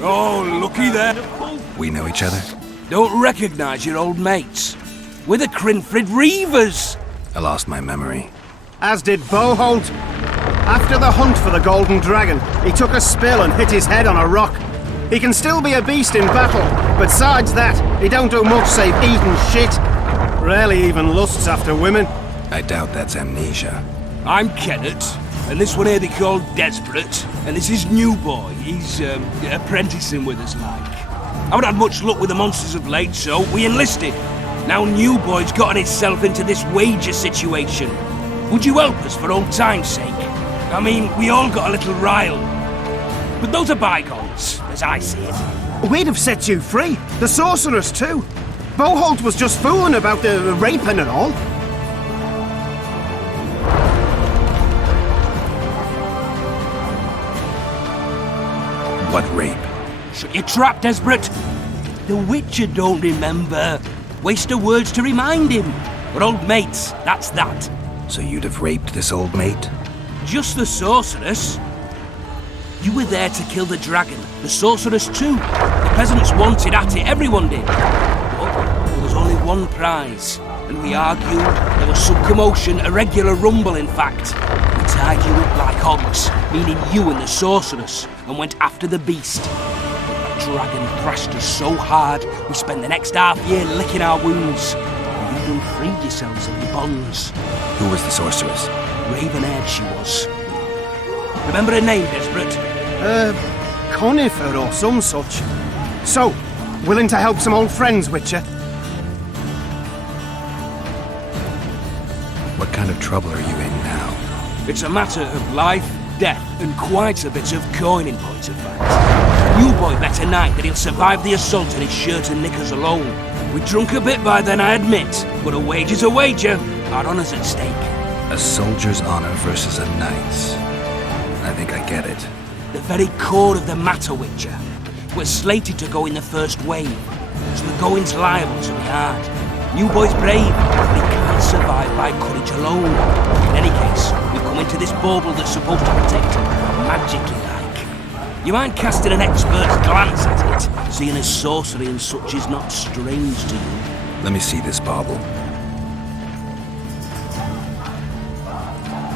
Oh, looky there. We know each other? Don't recognise your old mates. We're the Crinfrid Reavers. I lost my memory. As did Boholt. After the hunt for the Golden Dragon, he took a spill and hit his head on a rock. He can still be a beast in battle, but besides that, he don't do much save eat and shit. Rarely even lusts after women. I doubt that's amnesia. I'm Kenneth, and this one here they call Desperate, and this is New Boy. He's apprenticing with us, like. I haven't had much luck with the monsters of late, so we enlisted. Now New Boy's gotten himself into this wager situation. Would you help us for old time's sake? I mean, we all got a little riled. But those are bygones, as I see it. We'd have set you free. The sorceress, too. Boholt was just fooling about the raping and all. What rape? Shut your trap, Desperate. The Witcher don't remember. Waste of words to remind him. We're old mates, that's that. So you'd have raped this old mate? Just the sorceress. You were there to kill the dragon. The sorceress too. The peasants wanted at it, everyone did. But there was only one prize. And we argued, there was some commotion, a regular rumble in fact. We tied you up like hogs, meaning you and the sorceress, and went after the beast. But the dragon thrashed us so hard, we spent the next half year licking our wounds. And you done freed yourselves of your bonds. Who was the sorceress? Raven-haired she was. Remember her name, Desperate? Conifer or some such. So, willing to help some old friends, Witcher? What kind of trouble are you in now? It's a matter of life, death, and quite a bit of coin in point of fact. New Boy bet tonight that he'll survive the assault in his shirt and knickers alone. We drunk a bit by then, I admit, but a wager's a wager. Our honour's at stake. A soldier's honor versus a knight's. I think I get it. The very core of the matter, Witcher. We're slated to go in the first wave, so the going's liable to be hard. New Boy's brave, but he can't survive by courage alone. In any case, we've come into this bauble that's supposed to protect him, magically like. You mind casting an expert's glance at it, seeing as sorcery and such is not strange to you? Let me see this bauble.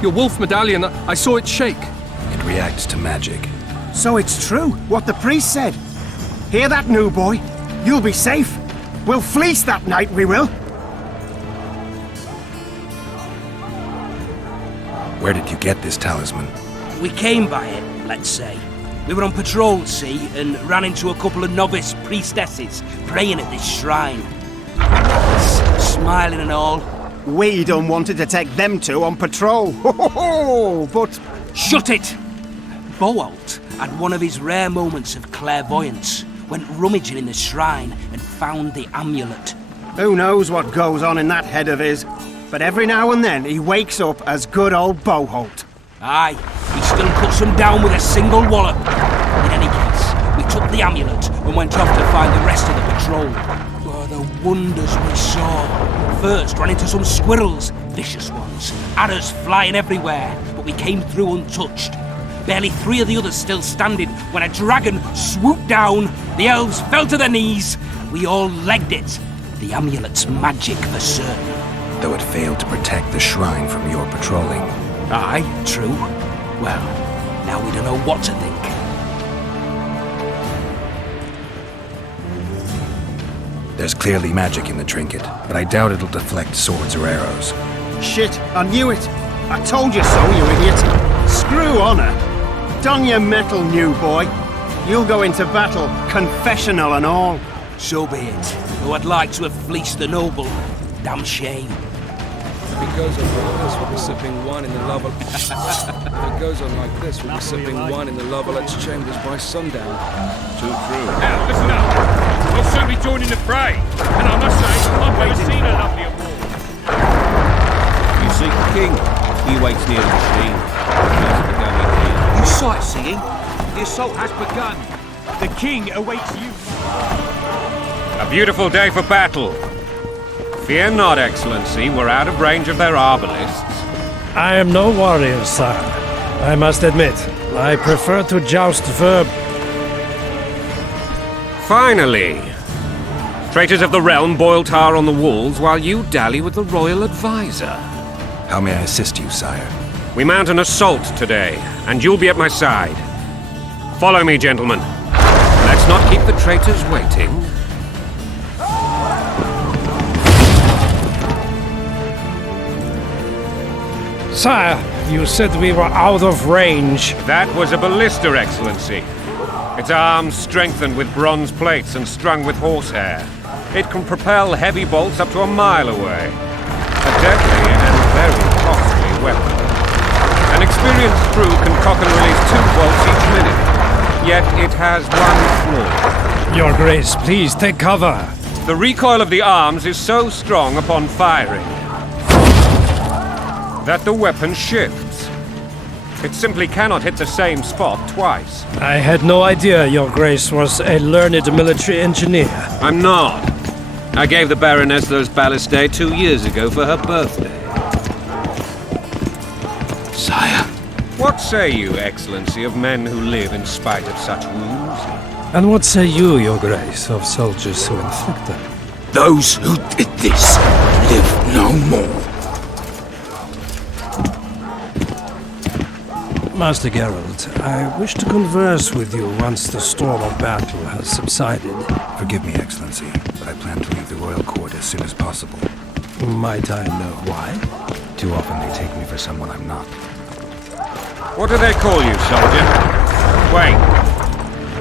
Your wolf medallion, I saw it shake. It reacts to magic. So it's true, what the priest said. Hear that, New Boy? You'll be safe. We'll fleece that night, we will. Where did you get this talisman? We came by it, let's say. We were on patrol, see, and ran into a couple of novice priestesses praying at this shrine. Smiling and all. We done wanted to take them two on patrol. But... Shut it! Boholt had one of his rare moments of clairvoyance, went rummaging in the shrine and found the amulet. Who knows what goes on in that head of his, but every now and then he wakes up as good old Boholt. Aye, he still cuts them down with a single wallop. In any case, we took the amulet and went off to find the rest of the patrol. Oh, the wonders we saw. First ran into some squirrels, vicious ones, arrows flying everywhere, but we came through untouched. Barely 3 of the others still standing when a dragon swooped down, the elves fell to their knees, we all legged it. The amulet's magic for certain. Though it failed to protect the shrine from your patrolling. Aye, true. Well, now we don't know what to think. There's clearly magic in the trinket, but I doubt it'll deflect swords or arrows. Shit, I knew it. I told you so, you idiot. Screw honor. Don your metal, New Boy. You'll go into battle, confessional and all. So be it. Though I'd like to have fleeced the noble. Damn shame. If it goes on like this, we'll be sipping wine in the Lovel. If it goes on like this, we'll be sipping wine in the Lovelet's chambers by sundown. Too true. Now, listen up. We'll soon be joining the fray. And I must say, I've never seen a lovelier war. You seek the king. He waits near the machine. You sightseeing? The assault has begun. The king awaits you. A beautiful day for battle. Fear not, Excellency. We're out of range of their arbalists. I am no warrior, sire. I must admit, I prefer to joust verb. Finally! Traitors of the realm boil tar on the walls while you dally with the royal advisor. How may I assist you, sire? We mount an assault today, and you'll be at my side. Follow me, gentlemen. Let's not keep the traitors waiting. Sire, you said we were out of range. That was a ballista, Excellency. Its arms strengthened with bronze plates and strung with horsehair. It can propel heavy bolts up to a mile away. A deadly and very costly weapon. An experienced crew can cock and release 2 bolts each minute. Yet it has one flaw. Your Grace, please take cover. The recoil of the arms is so strong upon firing that the weapon shifts. It simply cannot hit the same spot twice. I had no idea Your Grace was a learned military engineer. I'm not. I gave the Baroness those ballistae 2 years ago for her birthday. Sire. What say you, Excellency, of men who live in spite of such wounds? And what say you, Your Grace, of soldiers who inflict them? Those who did this live no more. Master Geralt, I wish to converse with you once the storm of battle has subsided. Forgive me, Excellency, but I plan to leave the royal court as soon as possible. Might I know why? Too often they take me for someone I'm not. What do they call you, soldier? Wait.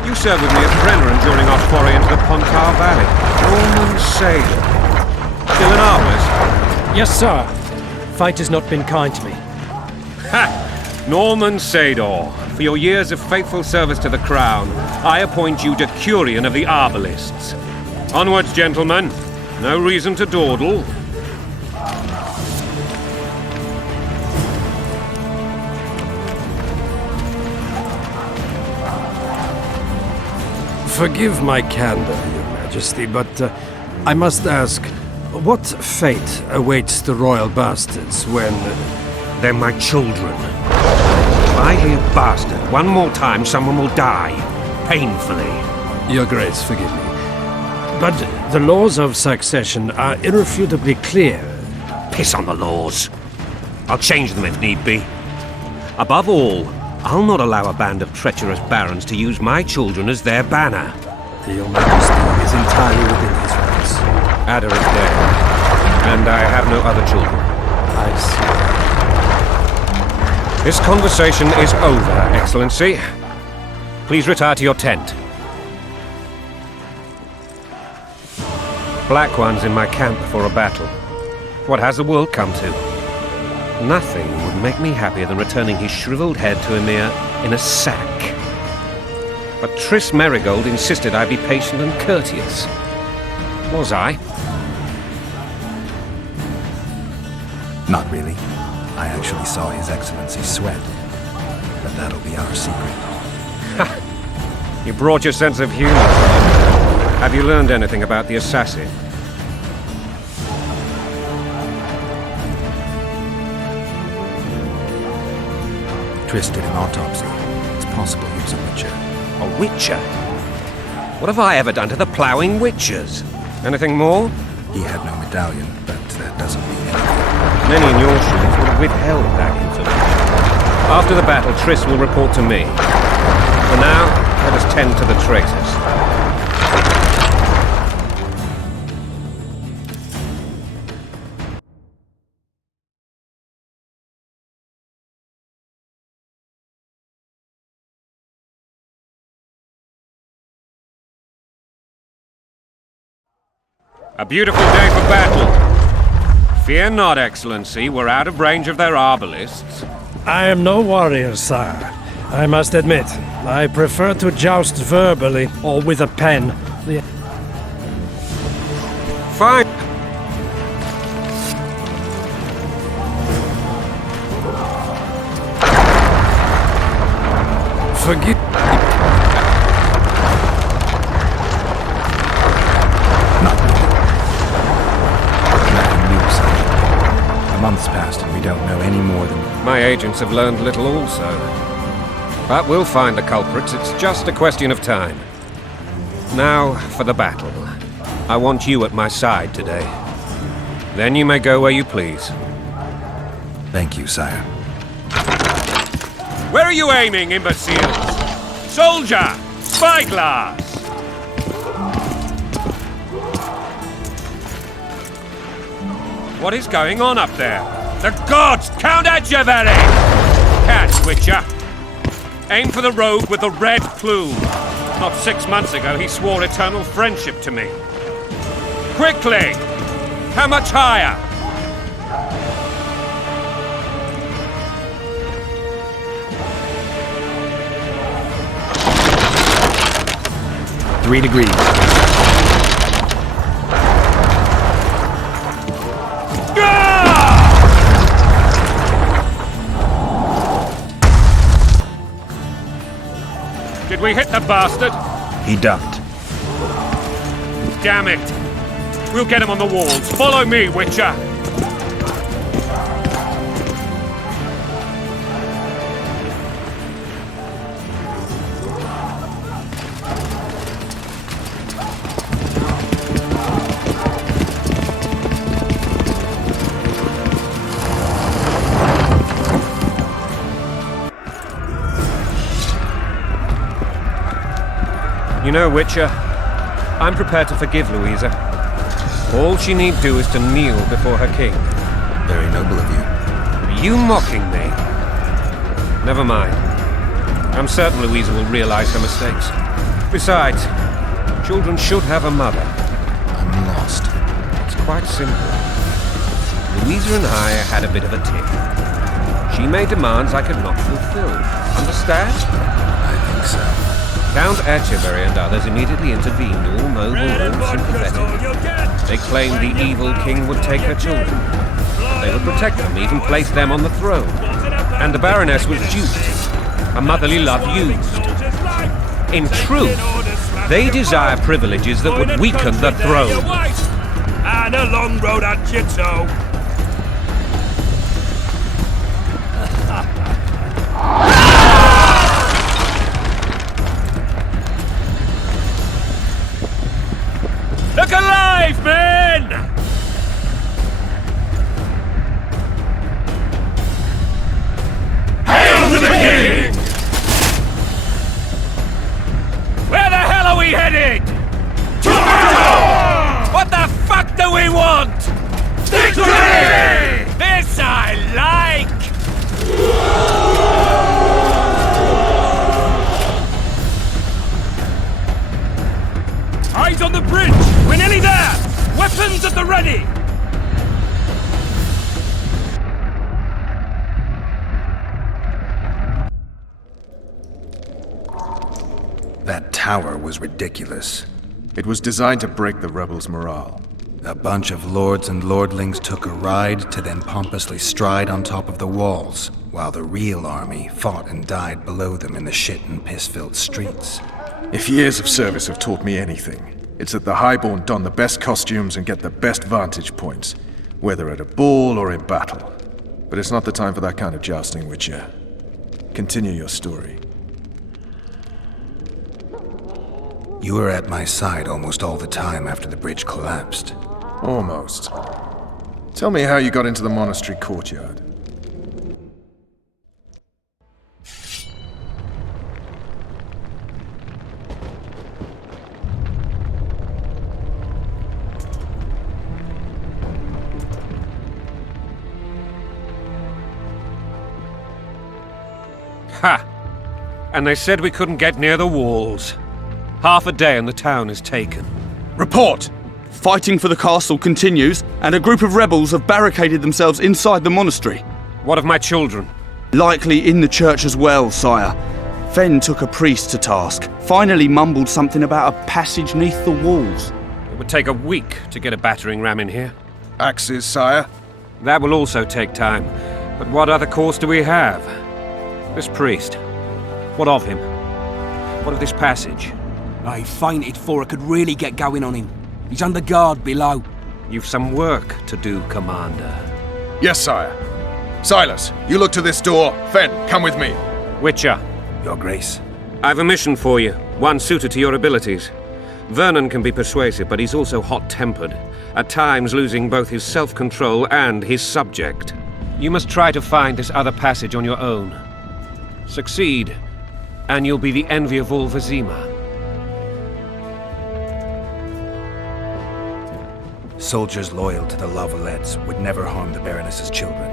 You served with me at Brenneran during our foray into the Pontar Valley. Norman Sador. Still an arbalist? Yes, sir. Fight has not been kind to me. Ha! Norman Sador, for your years of faithful service to the crown, I appoint you Decurion of the Arbalists. Onwards, gentlemen. No reason to dawdle. Forgive my candor, Your Majesty, but I must ask, what fate awaits the royal bastards when... They're my children. If I hear bastard one more time, someone will die. Painfully. Your Grace, forgive me. But the laws of succession are irrefutably clear. Piss on the laws. I'll change them if need be. Above all, I'll not allow a band of treacherous barons to use my children as their banner. Your Majesty is entirely within his rights. Ada is dead, and I have no other children. I see. This conversation is over, Excellency. Please retire to your tent. Black One's in my camp before a battle. What has the world come to? Nothing would make me happier than returning his shriveled head to Emir in a sack. But Triss Merigold insisted I be patient and courteous. Was I? Not really. I actually saw His Excellency sweat. But that'll be our secret. Ha! You brought your sense of humor. Have you learned anything about the assassin? Triss did an autopsy. It's possible he was a witcher. A witcher? What have I ever done to the ploughing witchers? Anything more? He had no medallion, but that doesn't mean anything. Many in your shoes would have withheld that information. After the battle, Triss will report to me. For now, let us tend to the traitors. A beautiful day for battle. Fear not, Excellency, we're out of range of their arbalists. I am no warrior, sire. I must admit, I prefer to joust verbally or with a pen. Fine. Forgive... Months passed and we don't know any more than... My agents have learned little also. But we'll find the culprits. It's just a question of time. Now for the battle. I want you at my side today. Then you may go where you please. Thank you, sire. Where are you aiming, imbeciles? Soldier! Spyglass! What is going on up there? The gods! Count Etcheverry! Catch, Witcher! Aim for the rogue with the red plume. Not 6 months ago, he swore eternal friendship to me. Quickly! How much higher? Three degrees. Did we hit the bastard? He ducked. Damn it! We'll get him on the walls. Follow me, Witcher! You know, Witcher, I'm prepared to forgive Louisa. All she need do is to kneel before her king. Very noble of you. Are you mocking me? Never mind. I'm certain Louisa will realize her mistakes. Besides, children should have a mother. I'm lost. It's quite simple. Louisa and I had a bit of a tiff. She made demands I could not fulfill. Understand? I think so. Count Etcheverry and others immediately intervened, all noble, all sympathetic. They claimed the evil king would take her children. They would protect them, even place them on the throne. And the Baroness was duped, a motherly love used. In truth, they desire privileges that would weaken the throne. And a long road at Jitso. Look alive, men! Hail to the king! Where the hell are we headed? To what the fuck do we want? Victory! This I like! Eyes on the bridge! We're nearly there! Weapons at the ready! That tower was ridiculous. It was designed to break the rebels' morale. A bunch of lords and lordlings took a ride to then pompously stride on top of the walls, while the real army fought and died below them in the shit and piss-filled streets. If years of service have taught me anything, it's that the Highborn don the best costumes and get the best vantage points, whether at a ball or in battle. But it's not the time for that kind of jousting, Witcher. Continue your story. You were at my side almost all the time after the bridge collapsed. Almost. Tell me how you got into the monastery courtyard. Ha! And they said we couldn't get near the walls. Half a day and the town is taken. Report! Fighting for the castle continues, and a group of rebels have barricaded themselves inside the monastery. What of my children? Likely in the church as well, sire. Fen took a priest to task, finally mumbled something about a passage neath the walls. It would take a week to get a battering ram in here. Axes, sire? That will also take time. But what other course do we have? This priest. What of him? What of this passage? I fainted before I could really get going on him. He's under guard below. You've some work to do, Commander. Yes, sire. Silas, you look to this door. Fen, come with me. Witcher. Your Grace. I've a mission for you, one suited to your abilities. Vernon can be persuasive, but he's also hot-tempered, at times losing both his self-control and his subject. You must try to find this other passage on your own. Succeed, and you'll be the envy of all Vizima. Soldiers loyal to the La Valettes would never harm the Baroness's children.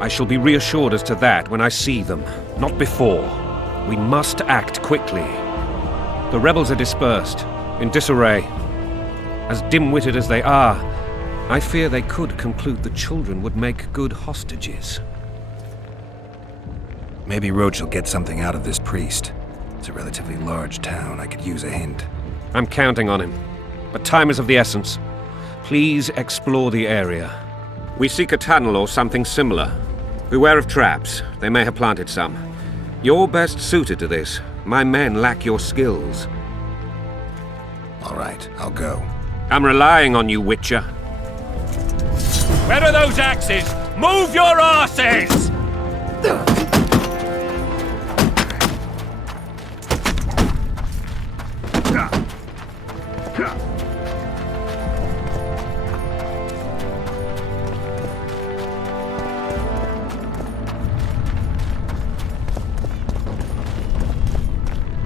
I shall be reassured as to that when I see them, not before. We must act quickly. The rebels are dispersed, in disarray. As dim-witted as they are, I fear they could conclude the children would make good hostages. Maybe Roach will get something out of this priest. It's a relatively large town. I could use a hint. I'm counting on him, but time is of the essence. Please explore the area. We seek a tunnel or something similar. Beware of traps. They may have planted some. You're best suited to this. My men lack your skills. All right, I'll go. I'm relying on you, Witcher. Where are those axes? Move your asses!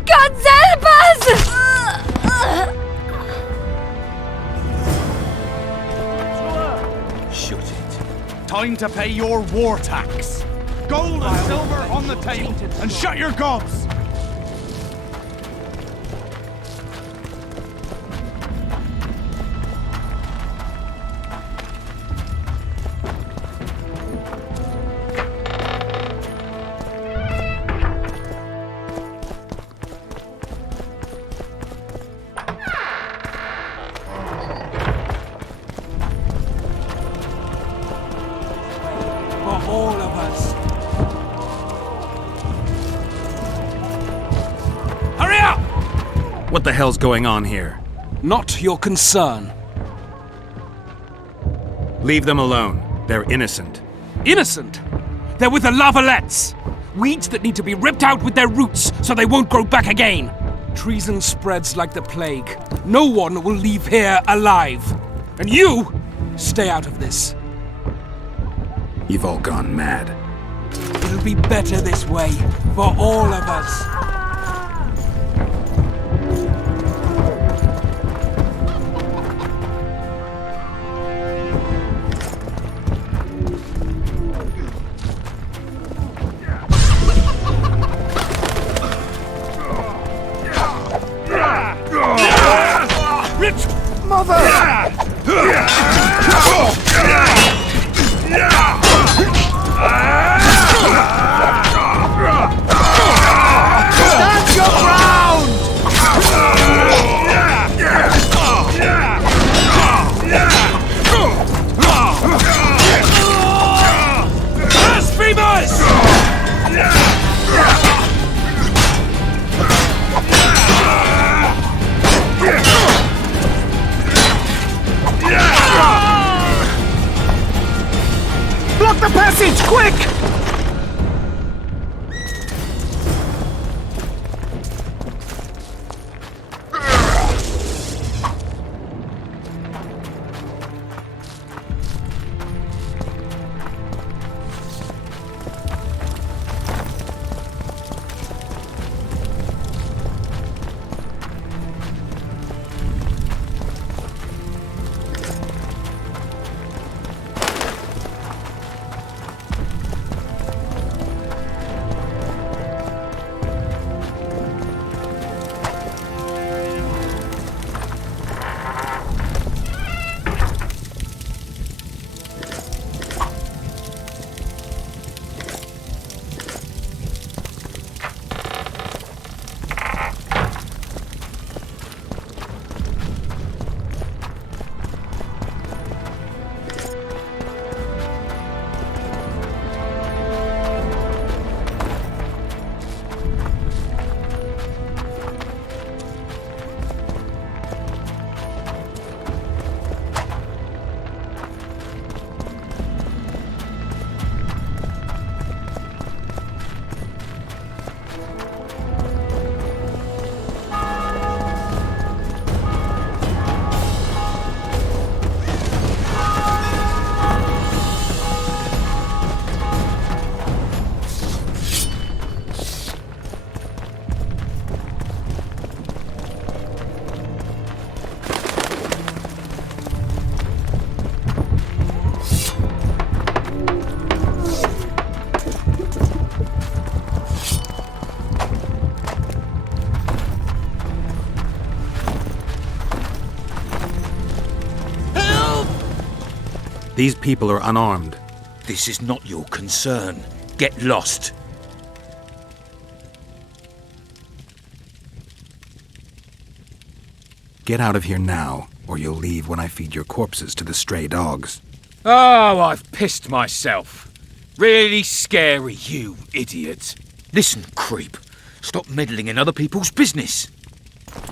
God help us! Shut it. Time to pay your war tax. Gold and silver on the table, and shut your gobs! All of us. Hurry up! What the hell's going on here? Not your concern. Leave them alone. They're innocent. Innocent? They're with the La Valettes. Weeds that need to be ripped out with their roots so they won't grow back again. Treason spreads like the plague. No one will leave here alive. And you, stay out of this. You've all gone mad. It'll be better this way, for all of us. Block the passage, quick! These people are unarmed. This is not your concern. Get lost. Get out of here now, or you'll leave when I feed your corpses to the stray dogs. Oh, I've pissed myself. Really scary, you idiot. Listen, creep. Stop meddling in other people's business.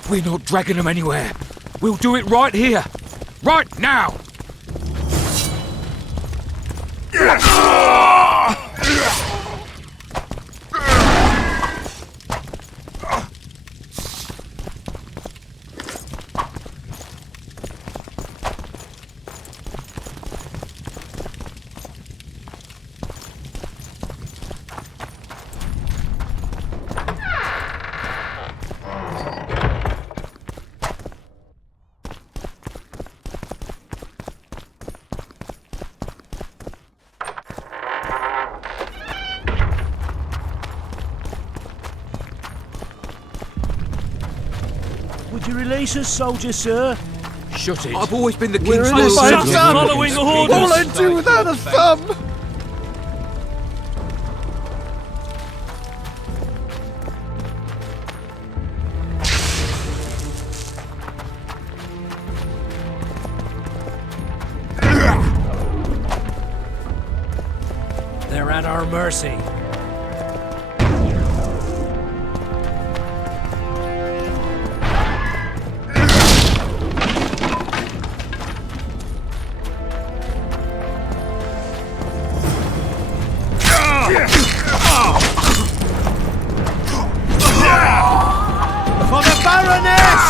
We're not dragging them anywhere. We'll do it right here. Right now! Would you release us, soldier, sir? Shut it. I've always been the We're king's in this loyal city following orders. All I do without a thumb! They're at our mercy. For the Baroness!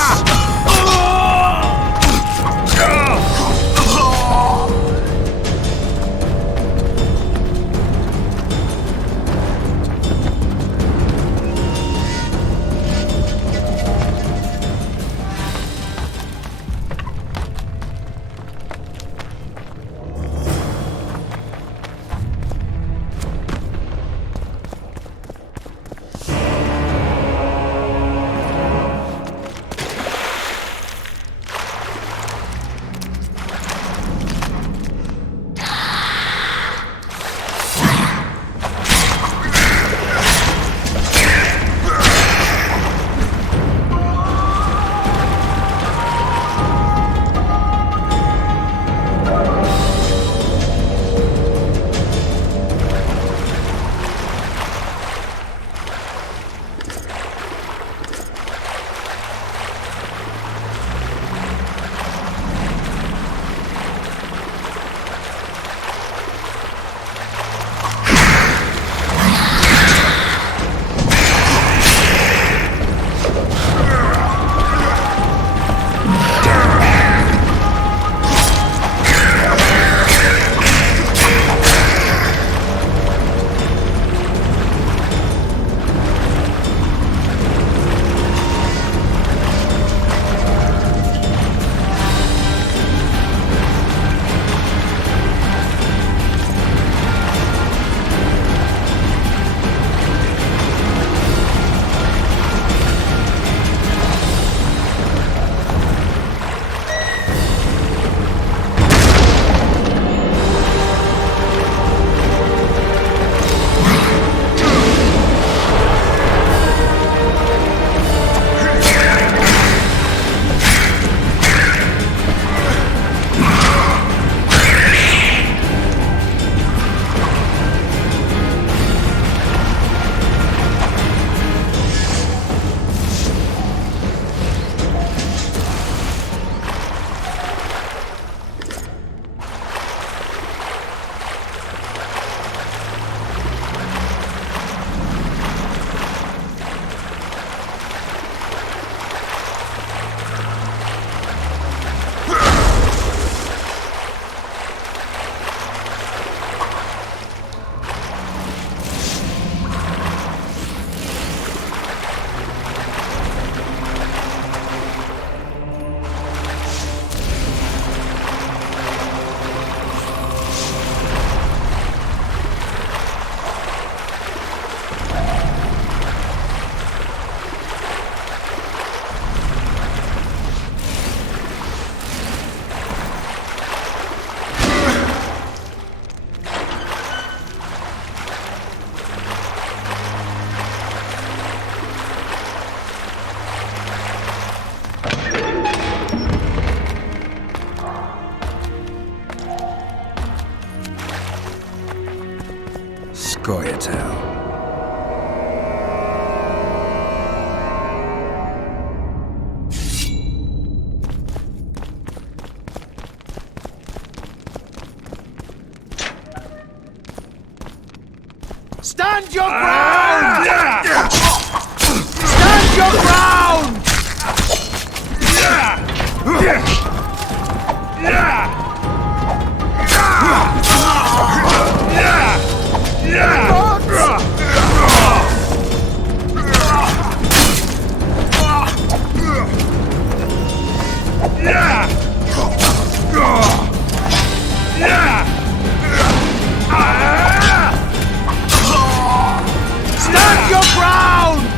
Goyatel. Stand your ground! Stand your ground! Stand your ground!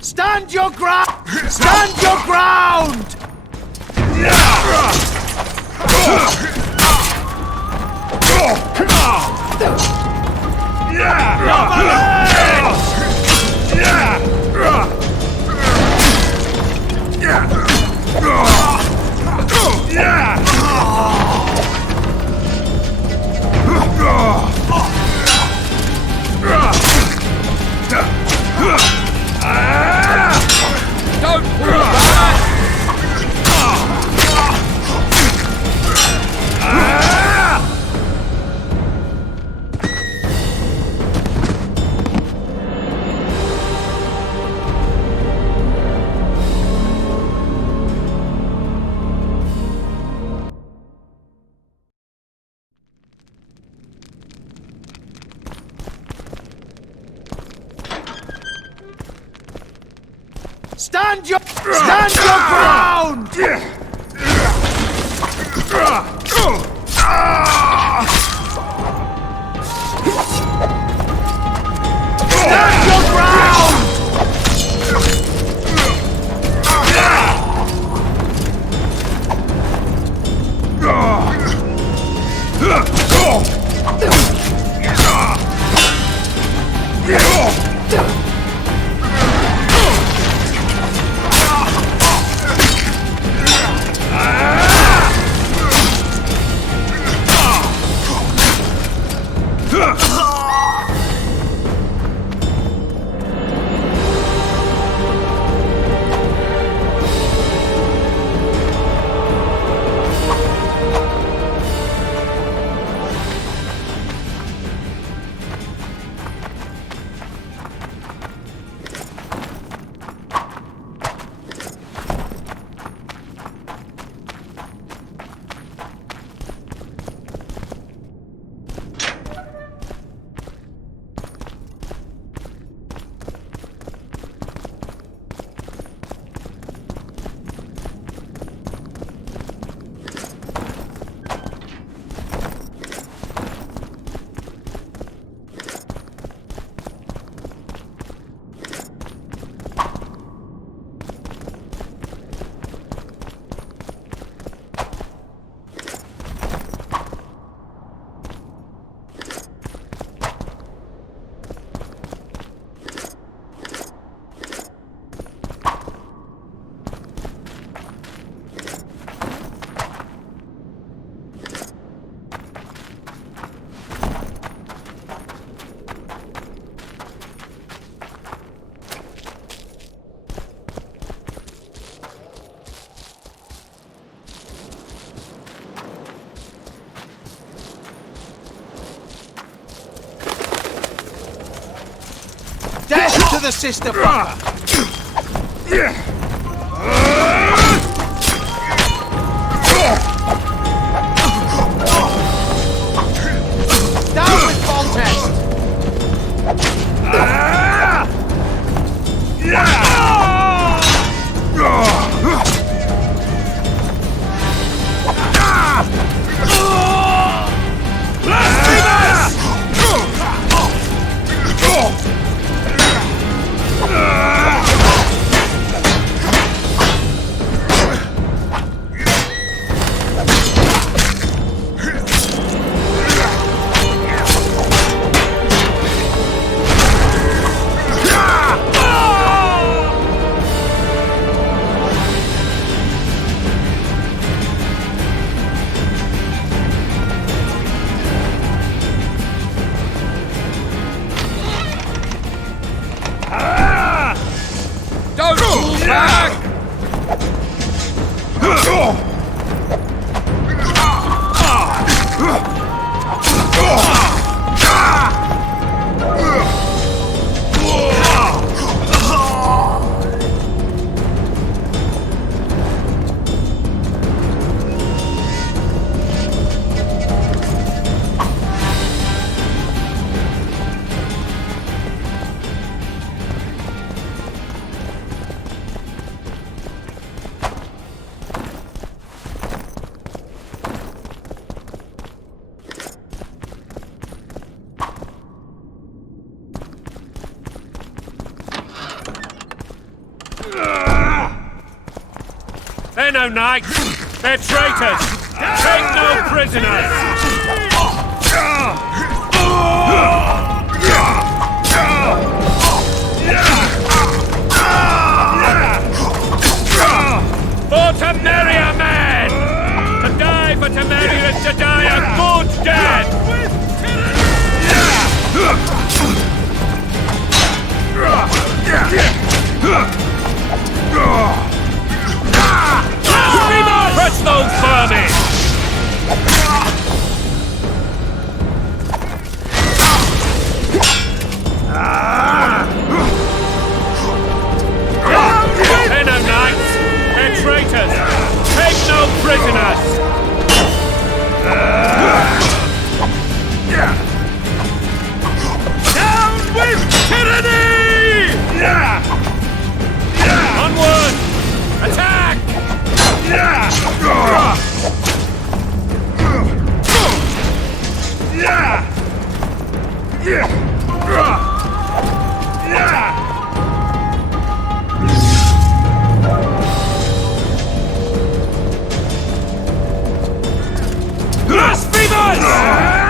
Stand your ground! Stand your ground! Don't pull back! Stand your ground! Stand your ground! Death to the sister fucker! Down with Foltest! Blasphemous! Tenno Knights! They're traitors! Take no prisoners! For Temeria, men! To die for Temeria is to die a good death! Press those vermin! Tenno Knights! They're traitors! Take no prisoners! Down with tyranny! Onward! Attack! Blasphemers!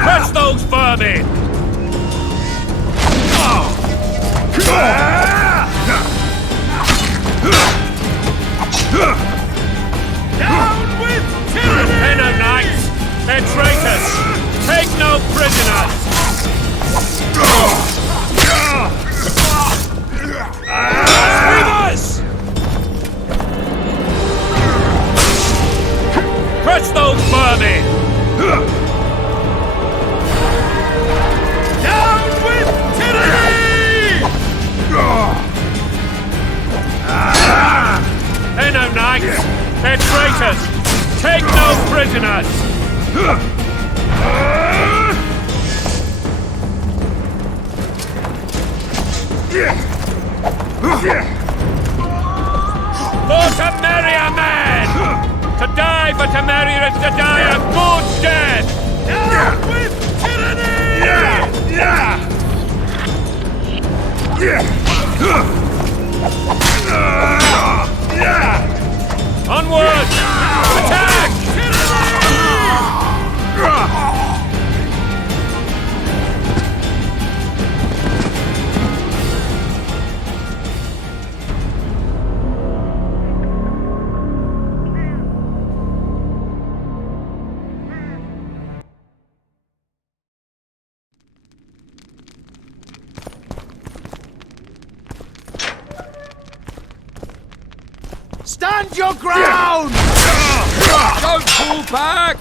Crush those vermin! Down with tyranny! Tenno Knights! They're traitors! Take no prisoners! Blasphemers! Crush those vermin! Down with tyranny! Tenno Knights! They're traitors! Take no prisoners! For Temeria, men! To die for Temeria is to die a good death! Down with tyranny! Onward! Attack! Stand your ground! Don't pull back!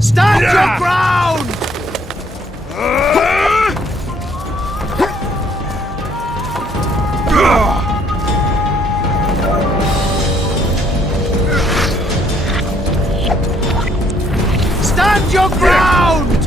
Stand your ground! Stand your ground!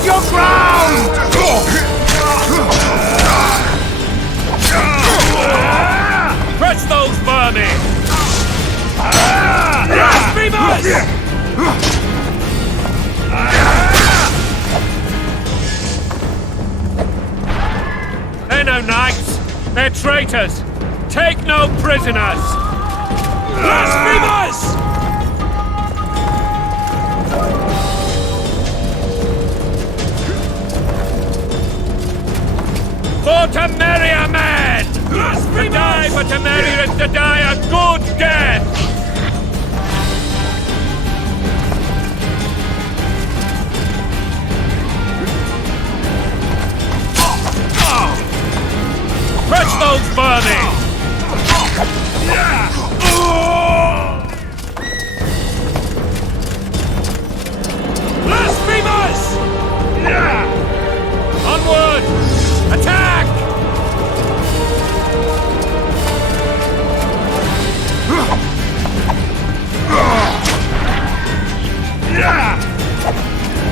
Stand your ground! Crush those vermin! Blasphemous! They're no knights. They're traitors. Take no prisoners. Blasphemous! For to marry a man! To die but to marry is to die a good death! Crush those vermin! Blasphemous! Onward! Attack!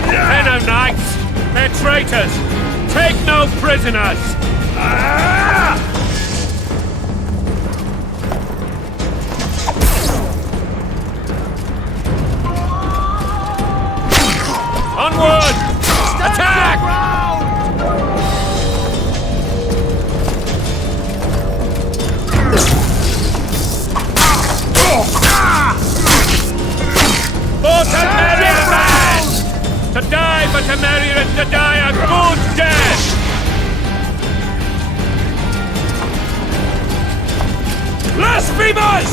They're no knights. They're traitors. Take no prisoners. Onward! Attack! For to marry a man! To die but to marry is to die a good death! Blasphemous!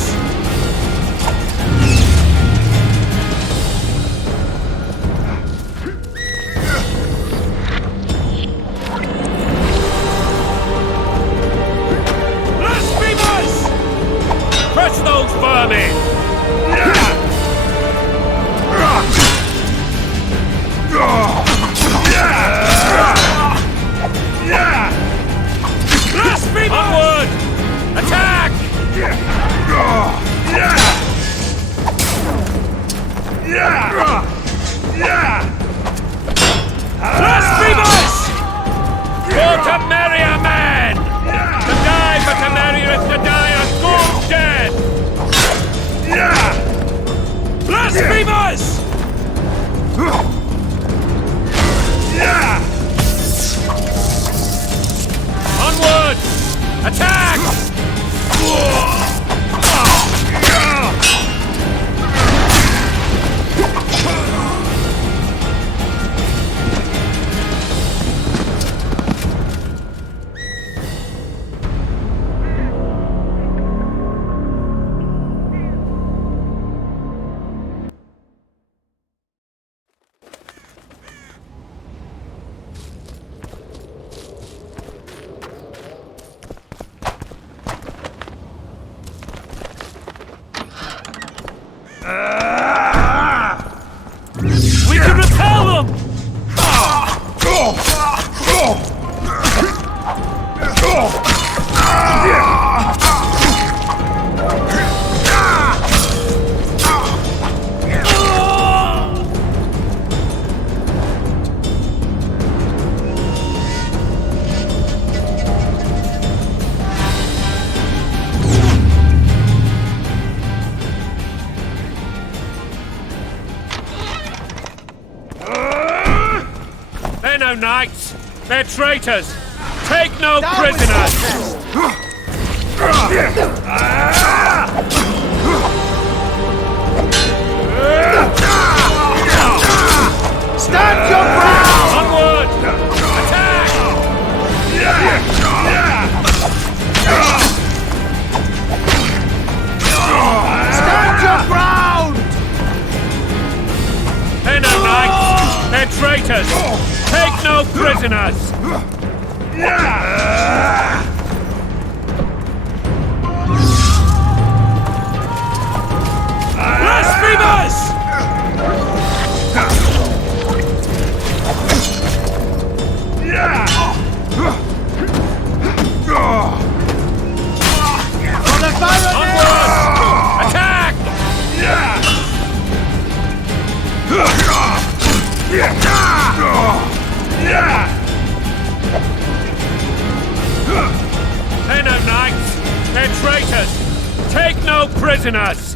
Blasphemous! Crush those vermin! Blasphemous! Onward! Attack! Blasphemous! For to marry a man! To die but to marry is to die a good death! Blasphemous! Onward! Attack! We can repel them! They're no knights. They're traitors. Take no prisoners. Stand your ground! Onward! Attack! Stand your ground! They're no knights. They're traitors. Take no prisoners. Blasphemous! For the Baroness! Onward! Attack! prisoners!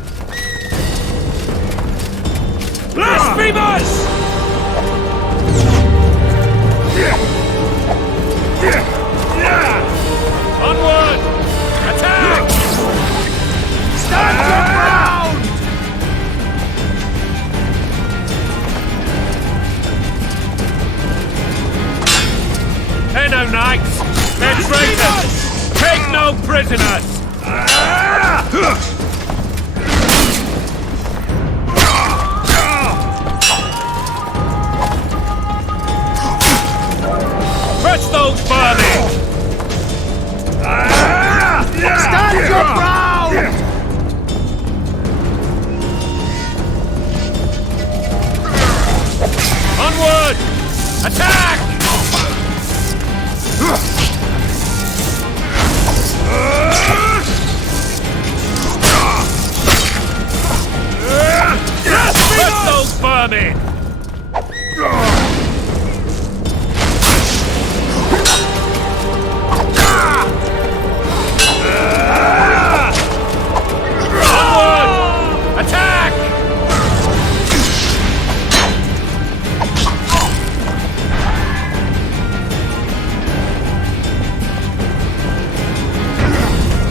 Blasphemers! Onward! Attack! Stand your ground! They're no knights! They're traitors! Take no prisoners! Crush those vermin! Stand your ground! Onward! Attack! Crush those vermin! Onward! Attack!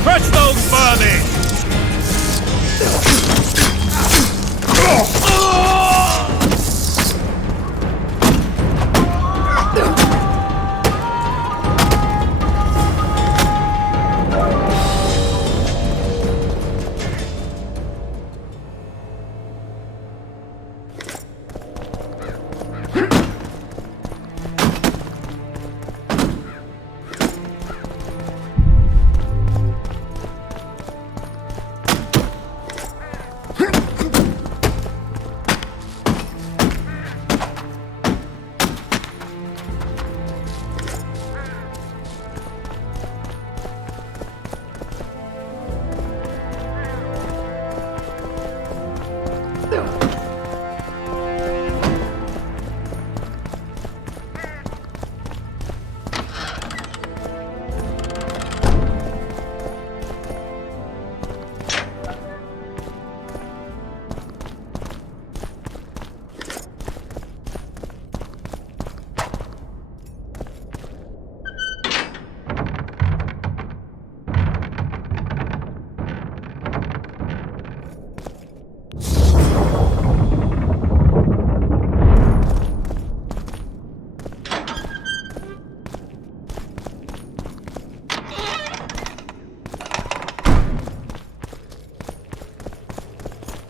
Crush those vermin!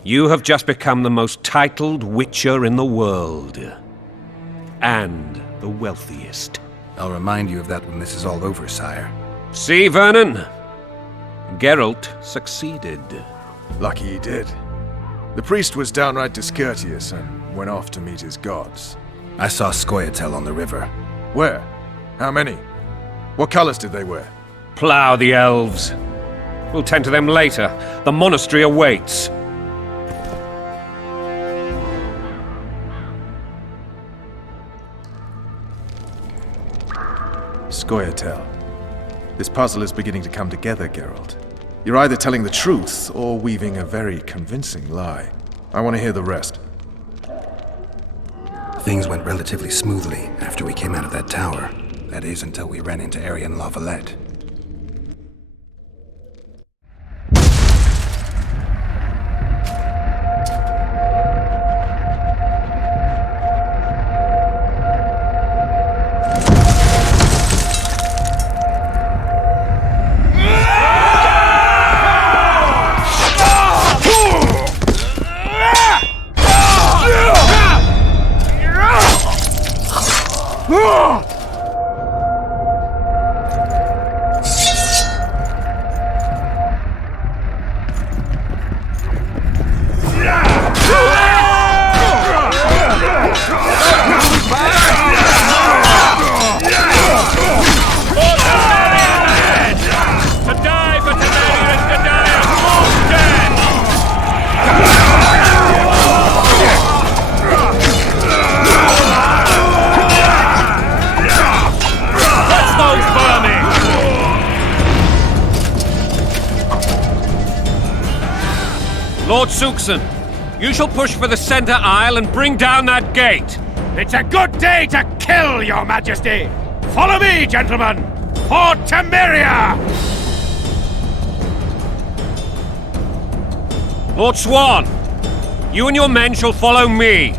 You have just become the most titled witcher in the world. And the wealthiest. I'll remind you of that when this is all over, sire. See, Vernon? Geralt succeeded. Lucky he did. The priest was downright discourteous and went off to meet his gods. I saw Scoia'tael on the river. Where? How many? What colors did they wear? Plough the elves. We'll tend to them later. The monastery awaits. Scoia'tael. This puzzle is beginning to come together, Geralt. You're either telling the truth or weaving a very convincing lie. I want to hear the rest. Things went relatively smoothly after we came out of that tower. That is, until we ran into Arian La Valette. Lord Suxon, you shall push for the center aisle and bring down that gate. It's a good day to kill, Your Majesty! Follow me, gentlemen! For Temeria! Lord Swan, you and your men shall follow me.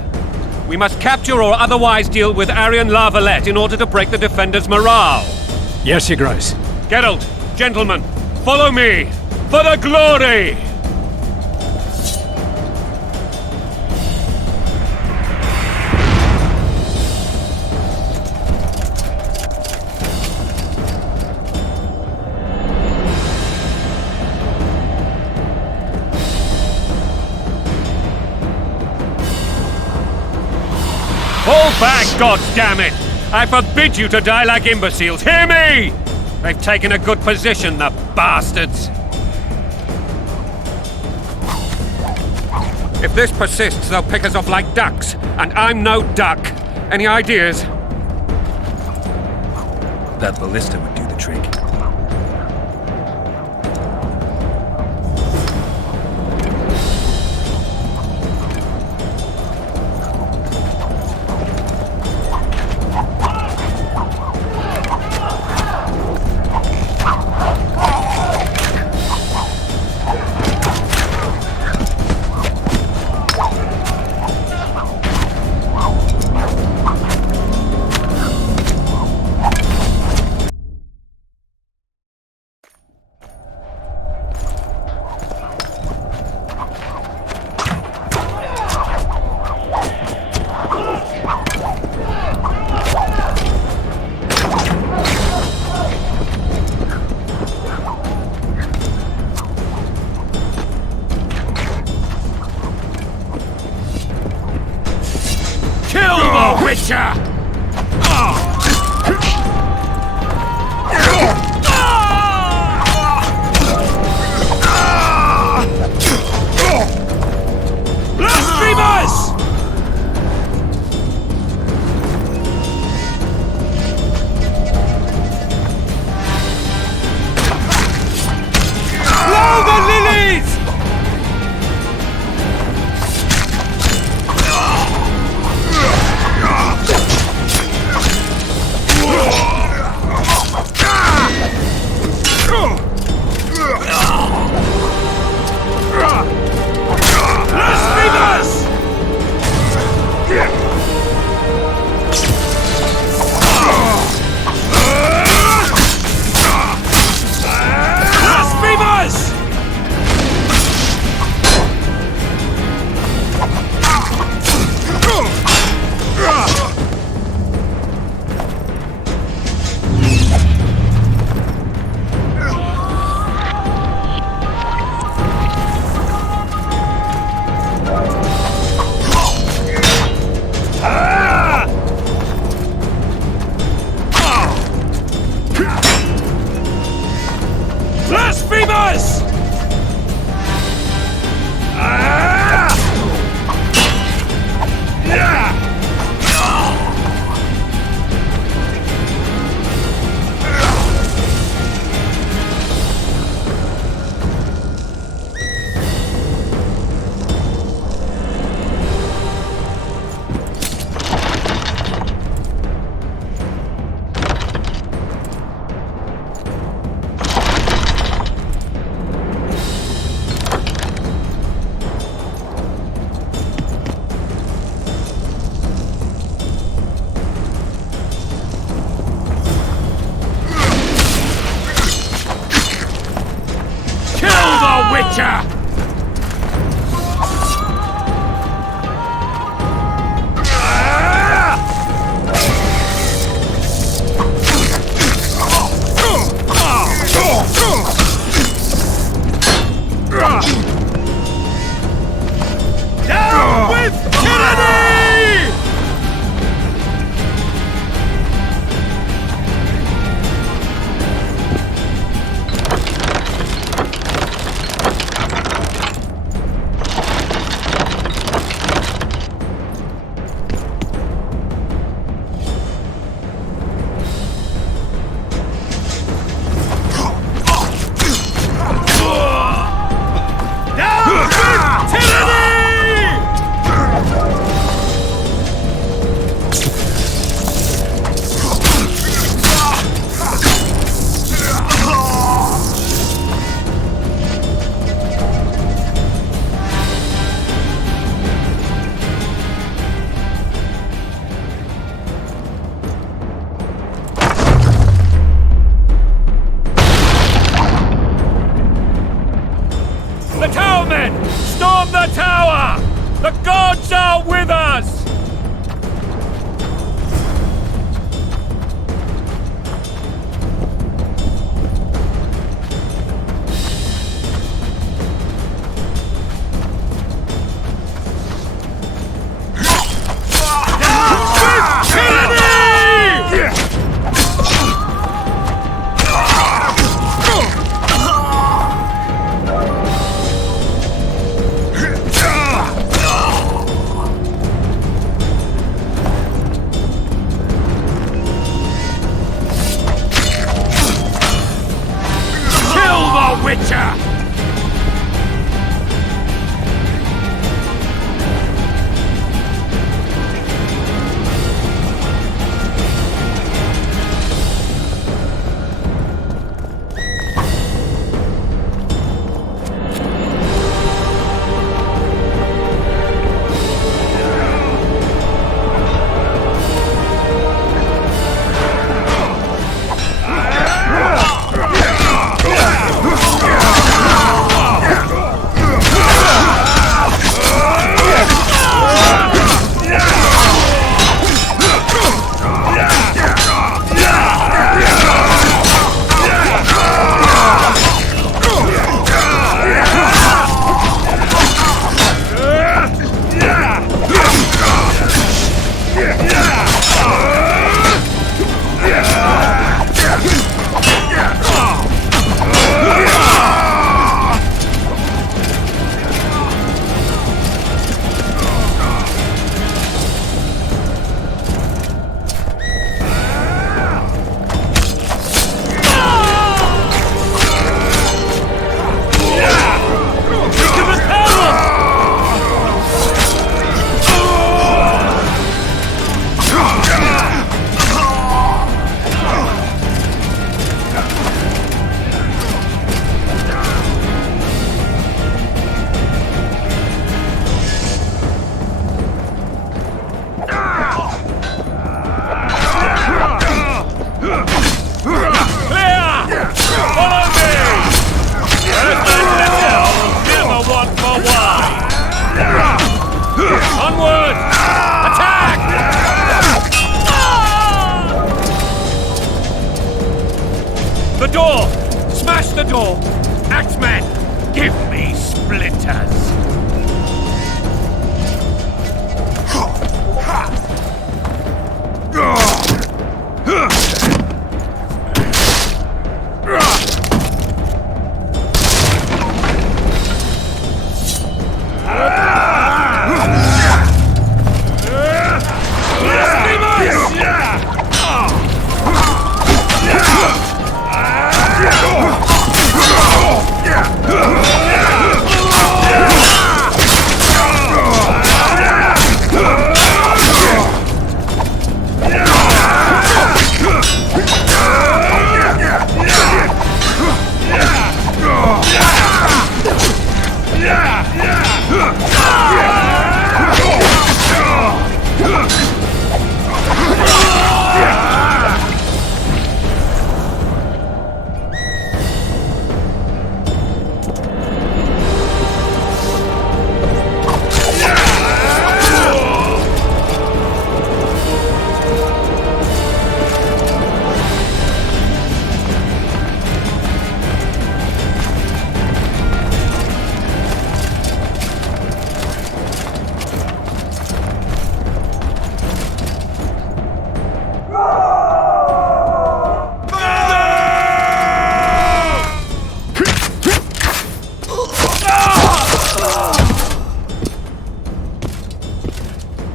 We must capture or otherwise deal with Arian La Valette in order to break the defenders' morale. Yes, Your Grace. Geralt, gentlemen, follow me! For the glory! Fall back, goddammit! I forbid you to die like imbeciles. Hear me! They've taken a good position, the bastards! If this persists, they'll pick us off like ducks, and I'm no duck. Any ideas? That ballista would do the trick. Witcher! Blasphemous! Blow the lilies! Blasphemous! Witcher! Down with tyranny! The gods are with us! The door! Smash the door! Axemen, give me splinters!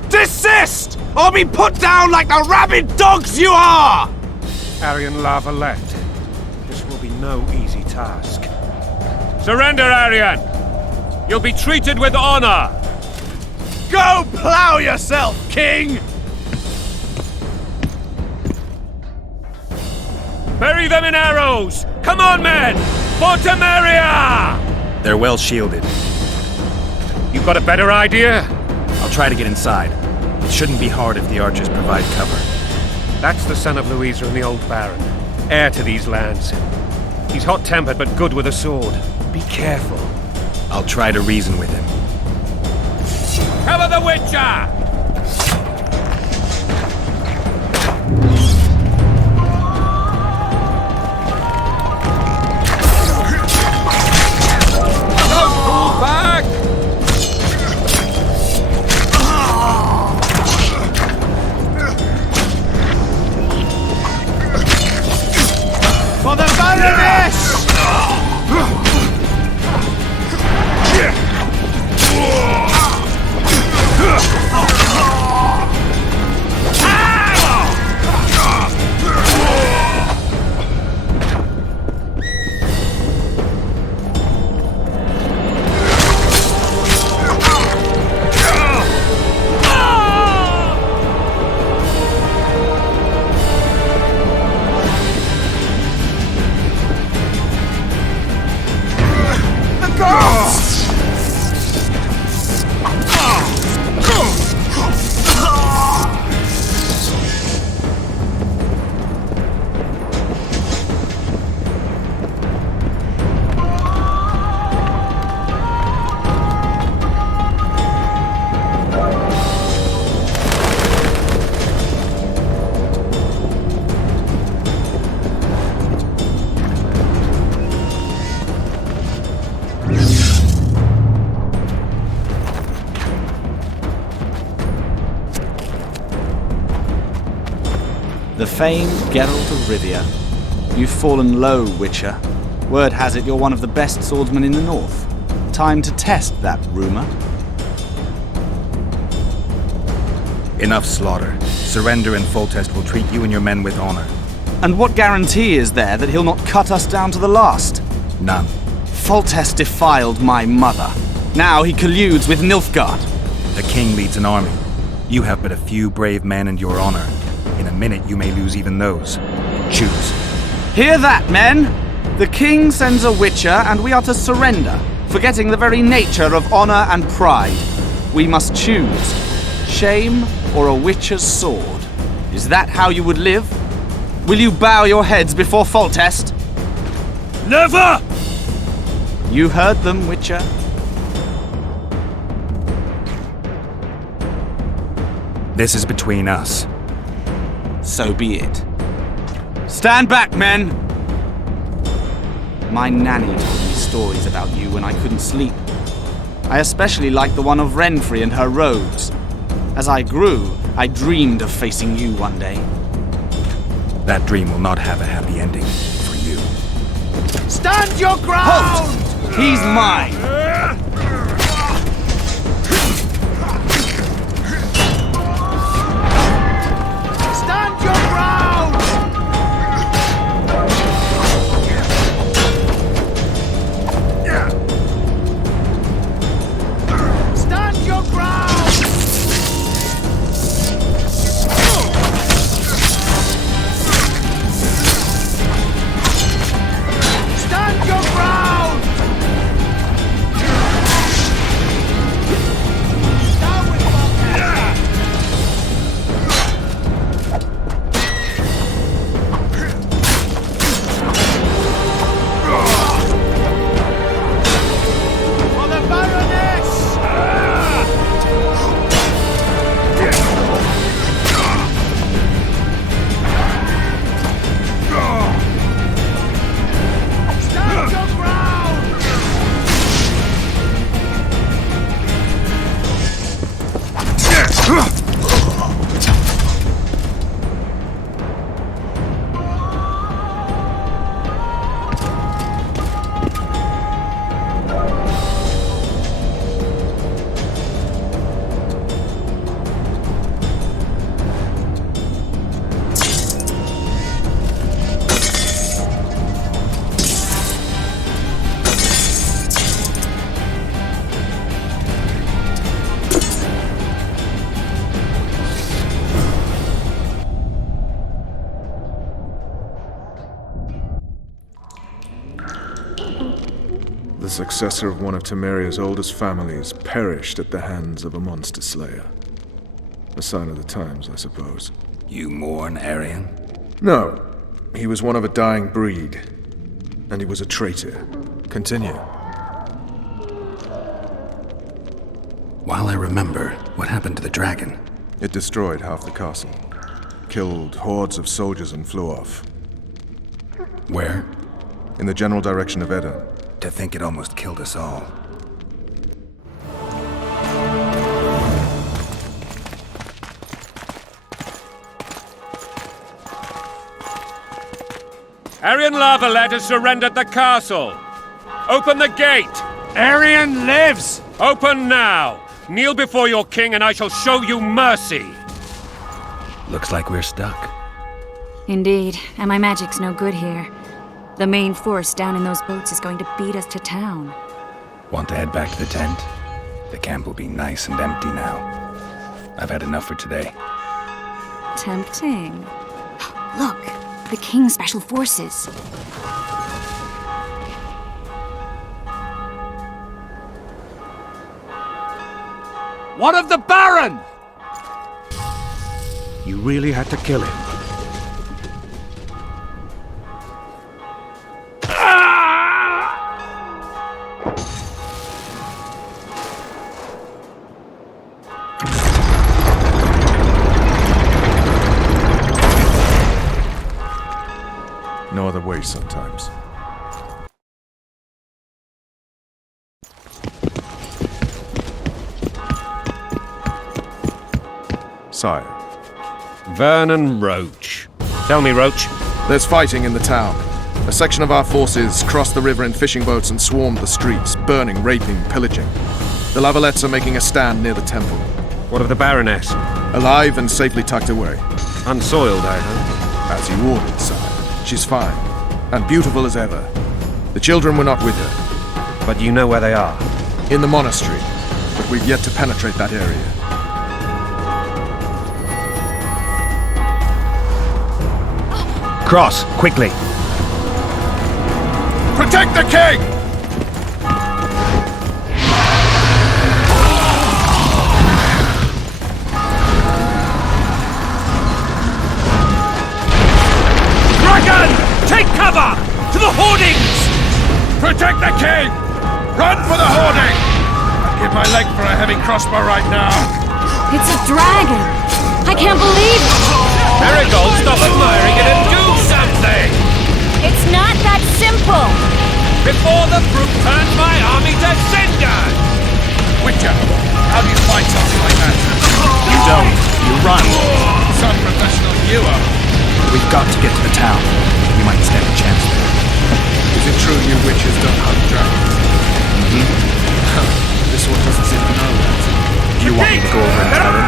Desist, or be put down like the rabid dogs you are! Arian La Valette, this will be no easy task. Surrender, Arian! You'll be treated with honor! Go plow yourself, King! Bury them in arrows! Come on, men! For Temeria! They're well shielded. You've got a better idea? I'll try to get inside. It shouldn't be hard if the archers provide cover. That's the son of Louisa and the old Baron, heir to these lands. He's hot-tempered but good with a sword. Be careful. I'll try to reason with him. Cover the Witcher! For the Baroness! The famed Geralt of Rivia. You've fallen low, Witcher. Word has it you're one of the best swordsmen in the north. Time to test that rumor. Enough slaughter. Surrender and Foltest will treat you and your men with honor. And what guarantee is there that he'll not cut us down to the last? None. Foltest defiled my mother. Now he colludes with Nilfgaard. The king leads an army. You have but a few brave men and your honor. In a minute you may lose even those. Choose. Hear that, men! The king sends a Witcher and we are to surrender, forgetting the very nature of honor and pride. We must choose. Shame or a Witcher's sword. Is that how you would live? Will you bow your heads before Foltest? Never! You heard them, Witcher. This is between us. So be it. Stand back, men! My nanny told me stories about you when I couldn't sleep. I especially liked the one of Renfri and her rogues. As I grew, I dreamed of facing you one day. That dream will not have a happy ending for you. Stand your ground! Halt! He's mine! Stand your ground! Stand your ground! Stand your ground! Down with Volker! For the Baroness! Stand your ground! The successor of one of Temeria's oldest families perished at the hands of a monster slayer. A sign of the times, I suppose. You mourn, Arian? No. He was one of a dying breed. And he was a traitor. Continue. While I remember, what happened to the dragon? It destroyed half the castle. Killed hordes of soldiers and flew off. Where? In the general direction of Edda. To think it almost killed us all. Aryan Lavalet has surrendered the castle. Open the gate. Aryan lives! Open now. Kneel before your king and I shall show you mercy. Looks like we're stuck. Indeed, and my magic's no good here. The main force down in those boats is going to beat us to town. Want to head back to the tent? The camp will be nice and empty now. I've had enough for today. Tempting. Look, the King's Special Forces. What of the Baron? You really had to kill him. No other way sometimes. Sire. Vernon Roach. Tell me, Roach. There's fighting in the town. A section of our forces crossed the river in fishing boats and swarmed the streets, burning, raping, pillaging. The Lavalets are making a stand near the temple. What of the Baroness? Alive and safely tucked away. Unsoiled, I hope. As you ordered, sire. She's fine, and beautiful as ever. The children were not with her. But you know where they are? In the monastery, but we've yet to penetrate that area. Cross, quickly. Protect the king! Dragon! Take cover! To the hoardings! Protect the king! Run for the hoarding! I'd give my leg for a heavy crossbow right now. It's a dragon! I can't believe it! Marigold, stop admiring it and do something! It's not that simple! Before the brute turns my army to cinder! Witcher, how do you fight something like that? You don't. You run. Some professional you are. We've got to get to the town. We might stand a chance there. Is it true you witches don't hunt dragons? This one doesn't seem to know that. Do you want me to go over and tell him?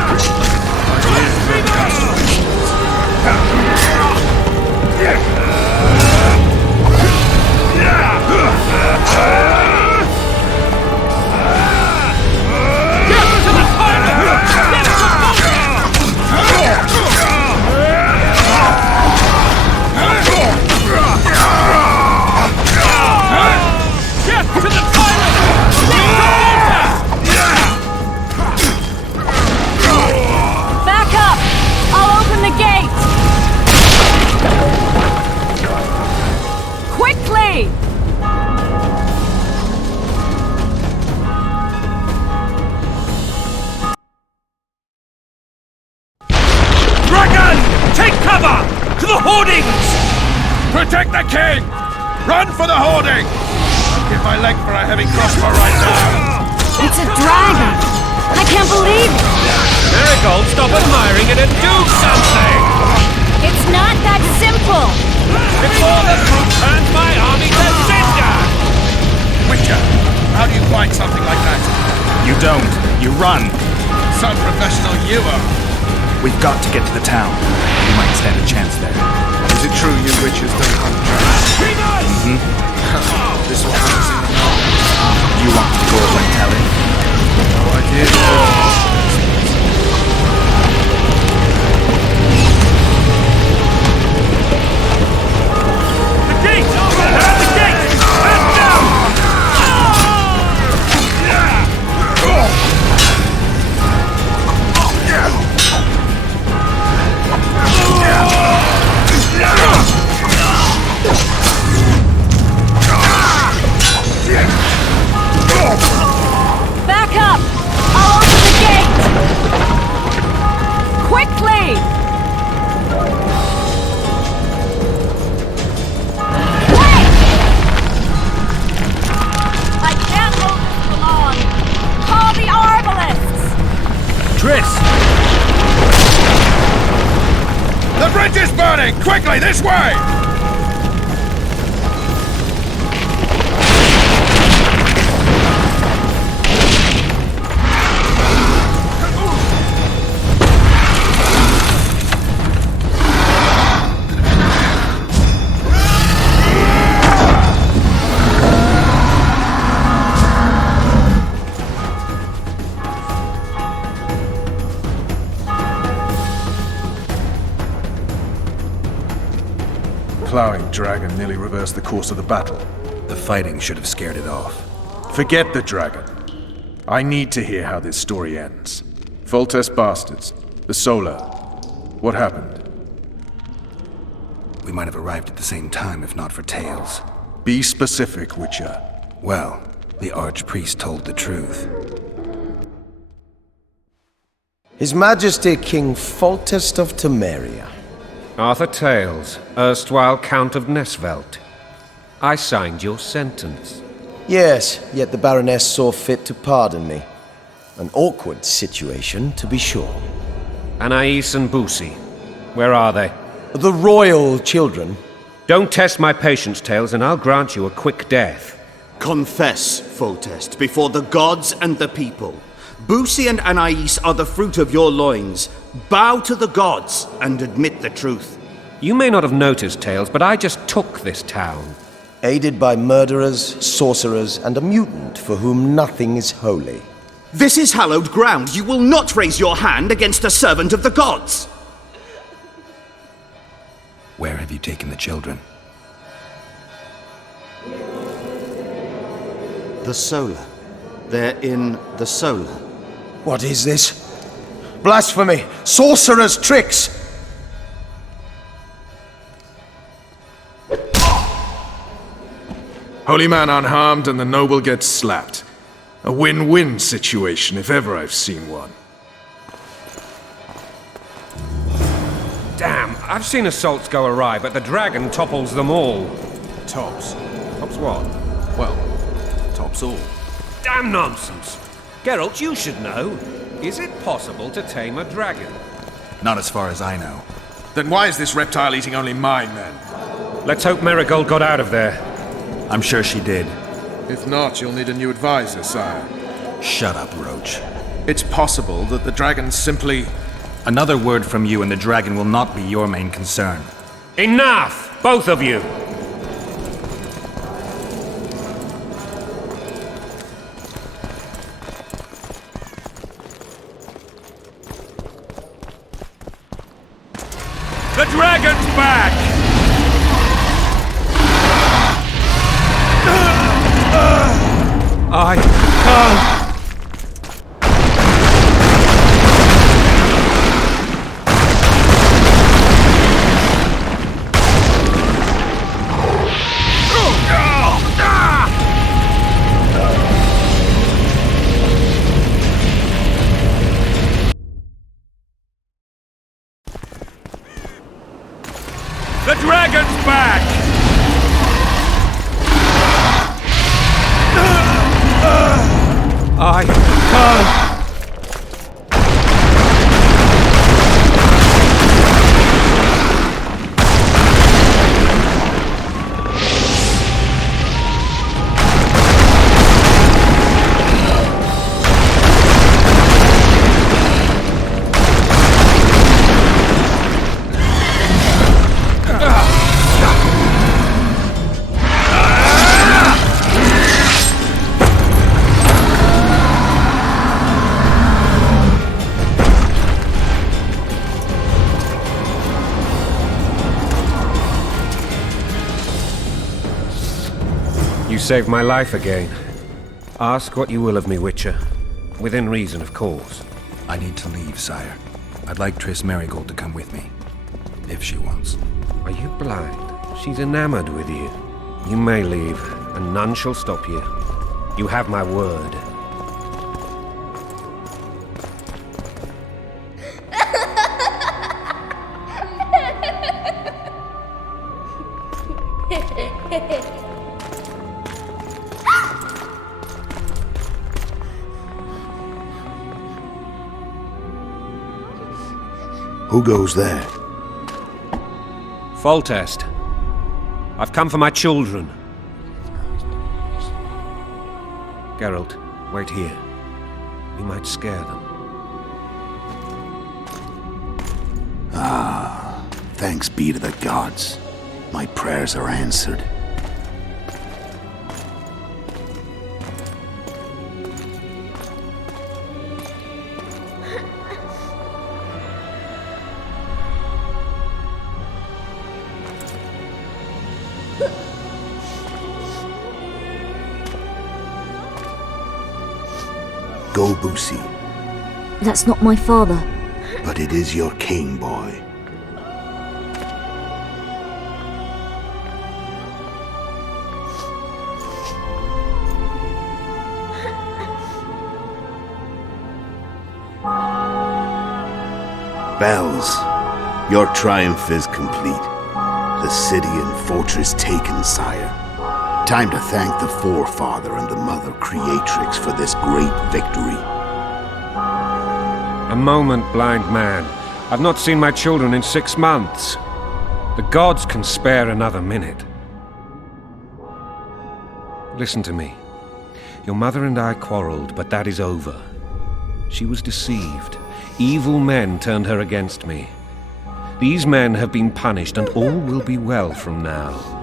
Back up! I'll open the gate! Quickly! Dragon! Take cover! To the hoardings! Protect the king! Run for the hoarding! I'd give my leg for a heavy crossbow right now. It's a dragon! I can't believe it! Marigold, stop admiring it and do something! It's not that simple! Before the brute turns my army to cinder! Witcher, how do you fight something like that? You don't. You run. Some professional you are. We've got to get to the town. We might stand a chance there. Is it true you witches don't hunt dragons? This one doesn't seem to know. Do you want me to go over and tell him? No idea. moving! Quickly, this way! Plowing dragon nearly reversed the course of the battle. The fighting should have scared it off. Forget the dragon. I need to hear how this story ends. Foltest bastards. The Solar. What happened? We might have arrived at the same time if not for Tales. Be specific, Witcher. Well, the Archpriest told the truth. His Majesty King Foltest of Temeria. Arthur Tales, erstwhile Count of Nesvelt. I signed your sentence. Yes, yet the Baroness saw fit to pardon me. An awkward situation, to be sure. Anais and Boussy, where are they? The royal children. Don't test my patience, Tales, and I'll grant you a quick death. Confess, Foltest, before the gods and the people. Boussy and Anais are the fruit of your loins. Bow to the gods and admit the truth. You may not have noticed, Tales, but I just took this town. Aided by murderers, sorcerers, and a mutant for whom nothing is holy. This is hallowed ground. You will not raise your hand against a servant of the gods. Where have you taken the children? The Solar. They're in the Solar. What is this? Blasphemy! Sorcerer's tricks! Holy man unharmed and the noble gets slapped. A win-win situation, if ever I've seen one. Damn, I've seen assaults go awry, but the dragon topples them all. Tops. Tops what? Well, tops all. Damn nonsense! Geralt, you should know. Is it possible to tame a dragon? Not as far as I know. Then why is this reptile eating only my men? Let's hope Marigold got out of there. I'm sure she did. If not, you'll need a new advisor, sire. Shut up, Roach. It's possible that the dragon simply... Another word from you and the dragon will not be your main concern. Enough! Both of you! The dragon's back! I can't... The dragon's back! I can't... You saved my life again. Ask what you will of me, Witcher. Within reason, of course. I need to leave, sire. I'd like Triss Merigold to come with me. If she wants. Are you blind? She's enamored with you. You may leave, and none shall stop you. You have my word. Who goes there? Foltest. I've come for my children. Geralt, wait here. We might scare them. Ah, thanks be to the gods. My prayers are answered. Go, Boosie. That's not my father. But it is your king, boy. Bells, your triumph is complete. The city and fortress taken, sire. Time to thank the Forefather and the Mother Creatrix for this great victory. A moment, blind man. I've not seen my children in 6 months. The gods can spare another minute. Listen to me. Your mother and I quarreled, but that is over. She was deceived. Evil men turned her against me. These men have been punished, and all will be well from now.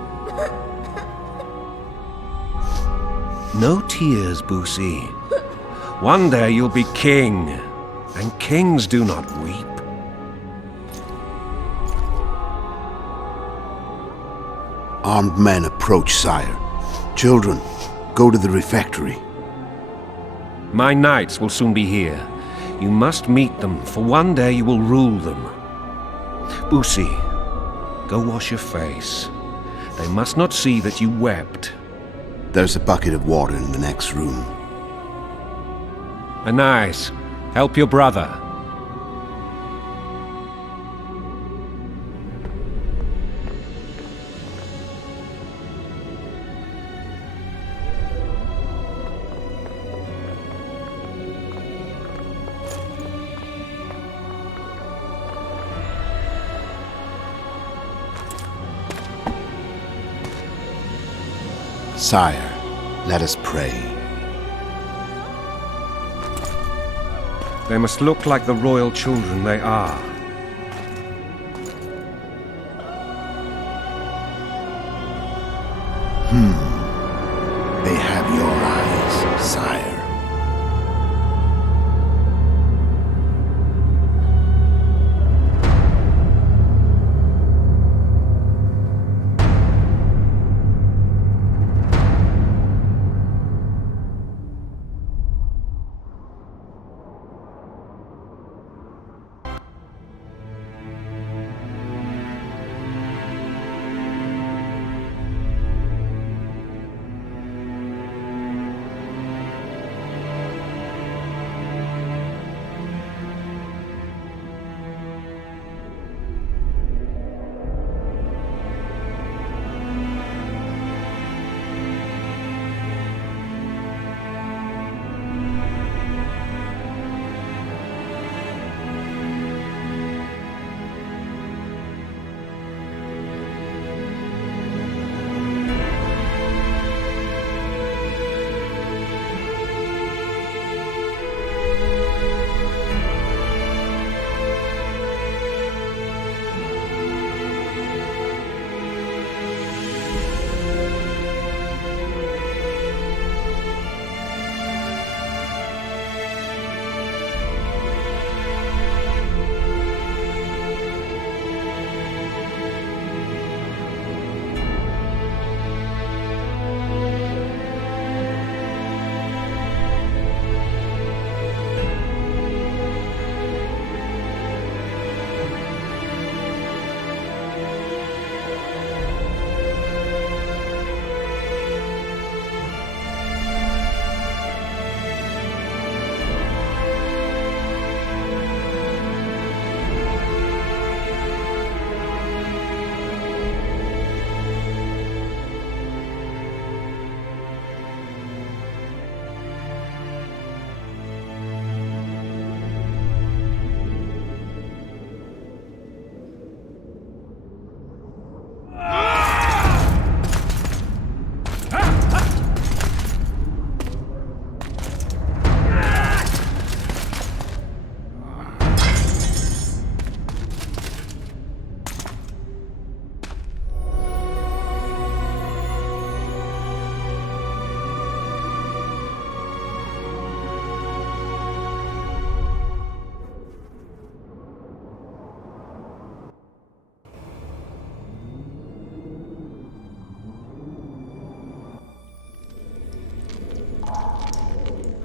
No tears, Boosie. One day you'll be king, and kings do not weep. Armed men approach, sire. Children, go to the refectory. My knights will soon be here. You must meet them, for one day you will rule them. Boosie, go wash your face. They must not see that you wept. There's a bucket of water in the next room. Anais, help your brother. Sire, let us pray. They must look like the royal children they are. They have your eyes, sire.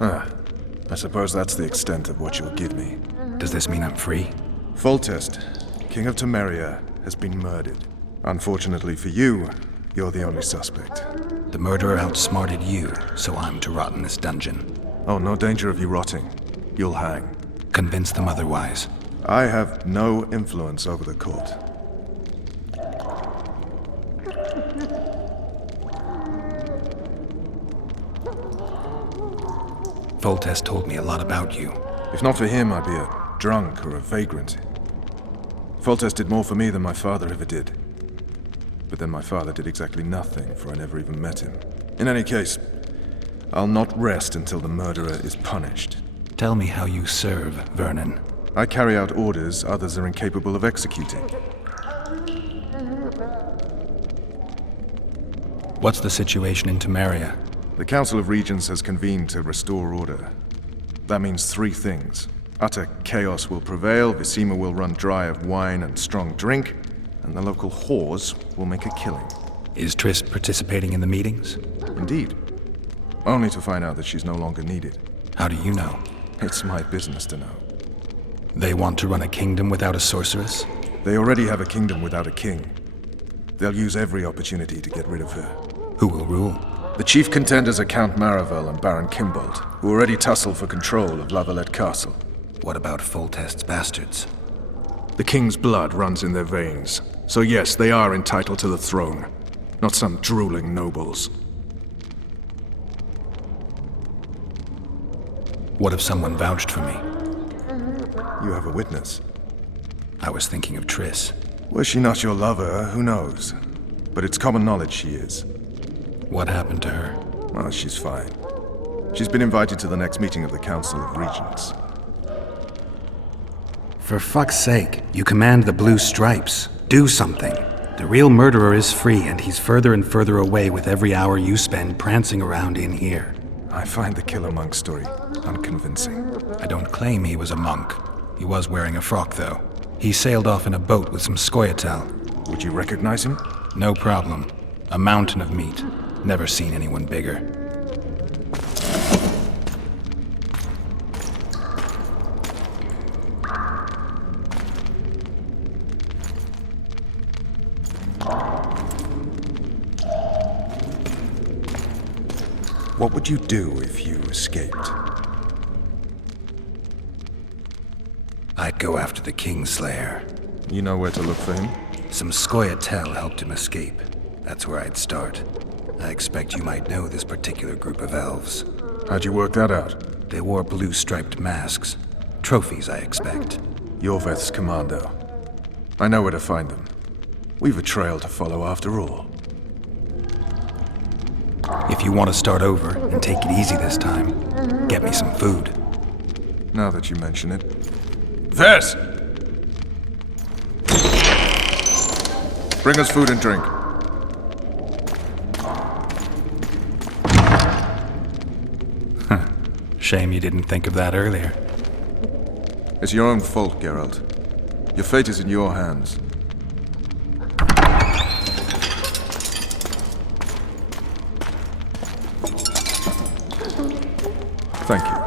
I suppose that's the extent of what you'll give me. Does this mean I'm free? Foltest, King of Temeria, has been murdered. Unfortunately for you, you're the only suspect. The murderer outsmarted you, so I'm to rot in this dungeon. Oh, no danger of you rotting. You'll hang. Convince them otherwise. I have no influence over the court. Foltest told me a lot about you. If not for him, I'd be a drunk or a vagrant. Foltest did more for me than my father ever did. But then my father did exactly nothing, for I never even met him. In any case, I'll not rest until the murderer is punished. Tell me how you serve, Vernon. I carry out orders others are incapable of executing. What's the situation in Temeria? The Council of Regents has convened to restore order. That means 3 things. Utter chaos will prevail, Vizima will run dry of wine and strong drink, and the local whores will make a killing. Is Triss participating in the meetings? Indeed. Only to find out that she's no longer needed. How do you know? It's my business to know. They want to run a kingdom without a sorceress? They already have a kingdom without a king. They'll use every opportunity to get rid of her. Who will rule? The chief contenders are Count Maravel and Baron Kimbold, who already tussle for control of La Valette Castle. What about Foltest's bastards? The king's blood runs in their veins, so yes, they are entitled to the throne, not some drooling nobles. What if someone vouched for me? You have a witness. I was thinking of Triss. Was she not your lover, who knows? But it's common knowledge she is. What happened to her? Well, she's fine. She's been invited to the next meeting of the Council of Regents. For fuck's sake, you command the Blue Stripes. Do something. The real murderer is free, and he's further and further away with every hour you spend prancing around in here. I find the Killer Monk story unconvincing. I don't claim he was a monk. He was wearing a frock, though. He sailed off in a boat with some Scoia'tael. Would you recognize him? No problem. A mountain of meat. Never seen anyone bigger. What would you do if you escaped? I'd go after the Kingslayer. You know where to look for him? Some Scoia'tael helped him escape. That's where I'd start. I expect you might know this particular group of elves. How'd you work that out? They wore blue-striped masks. Trophies, I expect. Yorveth's commando. I know where to find them. We've a trail to follow after all. If you want to start over and take it easy this time, get me some food. Now that you mention it. Vess! Bring us food and drink. Shame you didn't think of that earlier. It's your own fault, Geralt. Your fate is in your hands. Thank you.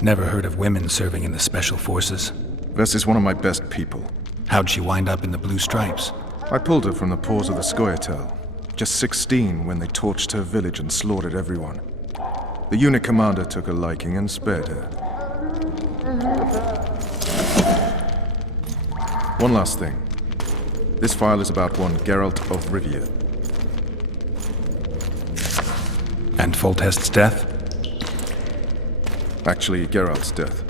Never heard of women serving in the Special Forces. Vess is one of my best people. How'd she wind up in the Blue Stripes? I pulled her from the paws of the Scoia'tael. Just 16 when they torched her village and slaughtered everyone. The unit commander took a liking and spared her. One last thing. This file is about one Geralt of Rivia. And Foltest's death? Actually, Geralt's death.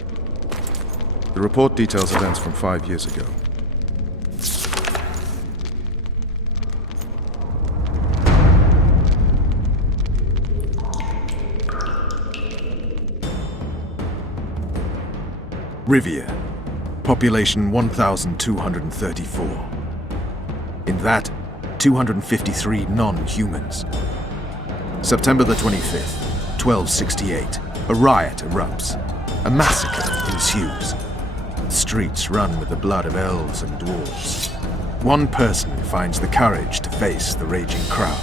The report details events from 5 years ago. Rivia. Population 1,234. In that, 253 non-humans. September the 25th, 1268. A riot erupts. A massacre ensues. The streets run with the blood of elves and dwarves. One person finds the courage to face the raging crowd.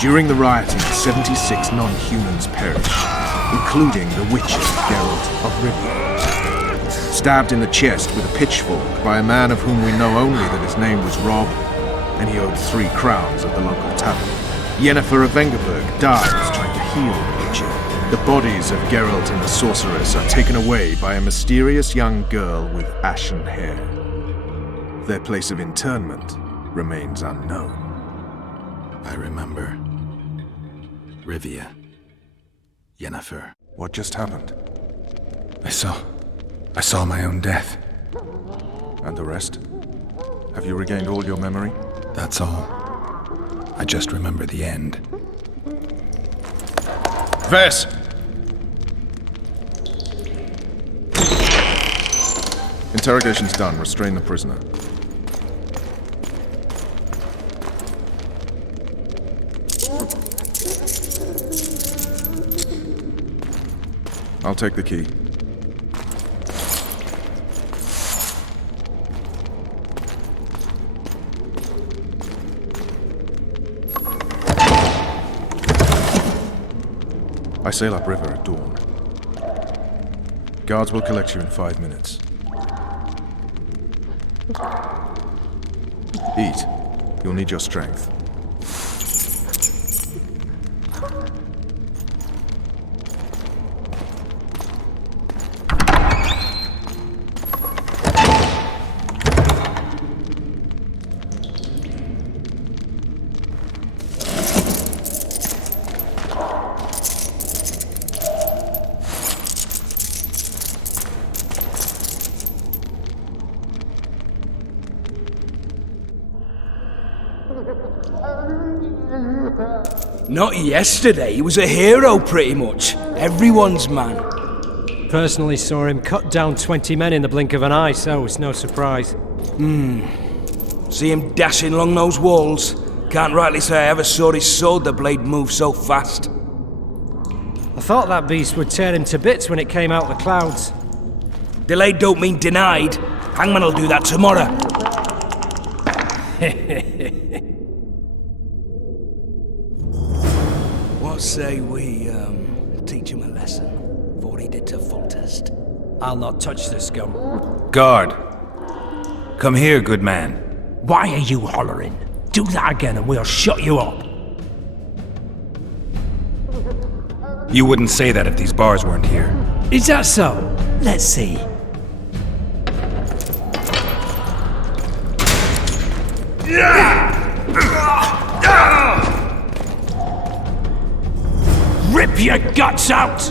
During the rioting, 76 non-humans perished, including the Witcher Geralt of Rivia. Stabbed in the chest with a pitchfork by a man of whom we know only that his name was Rob, and he owed 3 crowns at the local tavern. Yennefer of Vengerberg dies trying to heal the Witcher. The bodies of Geralt and the sorceress are taken away by a mysterious young girl with ashen hair. Their place of interment remains unknown. I remember. Rivia. Yennefer. What just happened? I saw my own death. And the rest? Have you regained all your memory? That's all. I just remember the end. Ves! Interrogation's done. Restrain the prisoner. I'll take the key. I sail upriver at dawn. Guards will collect you in 5 minutes. Eat. You'll need your strength. Not yesterday, he was a hero pretty much. Everyone's man. Personally saw him cut down 20 men in the blink of an eye, so it's no surprise. See him dashing along those walls. Can't rightly say I ever saw his sword the blade move so fast. I thought that beast would tear him to bits when it came out of the clouds. Delayed don't mean denied. Hangman'll do that tomorrow. What say we, teach him a lesson, for what he did to Foltest? I'll not touch the scum. Guard! Come here, good man. Why are you hollering? Do that again and we'll shut you up. You wouldn't say that if these bars weren't here. Is that so? Let's see. Rip your guts out!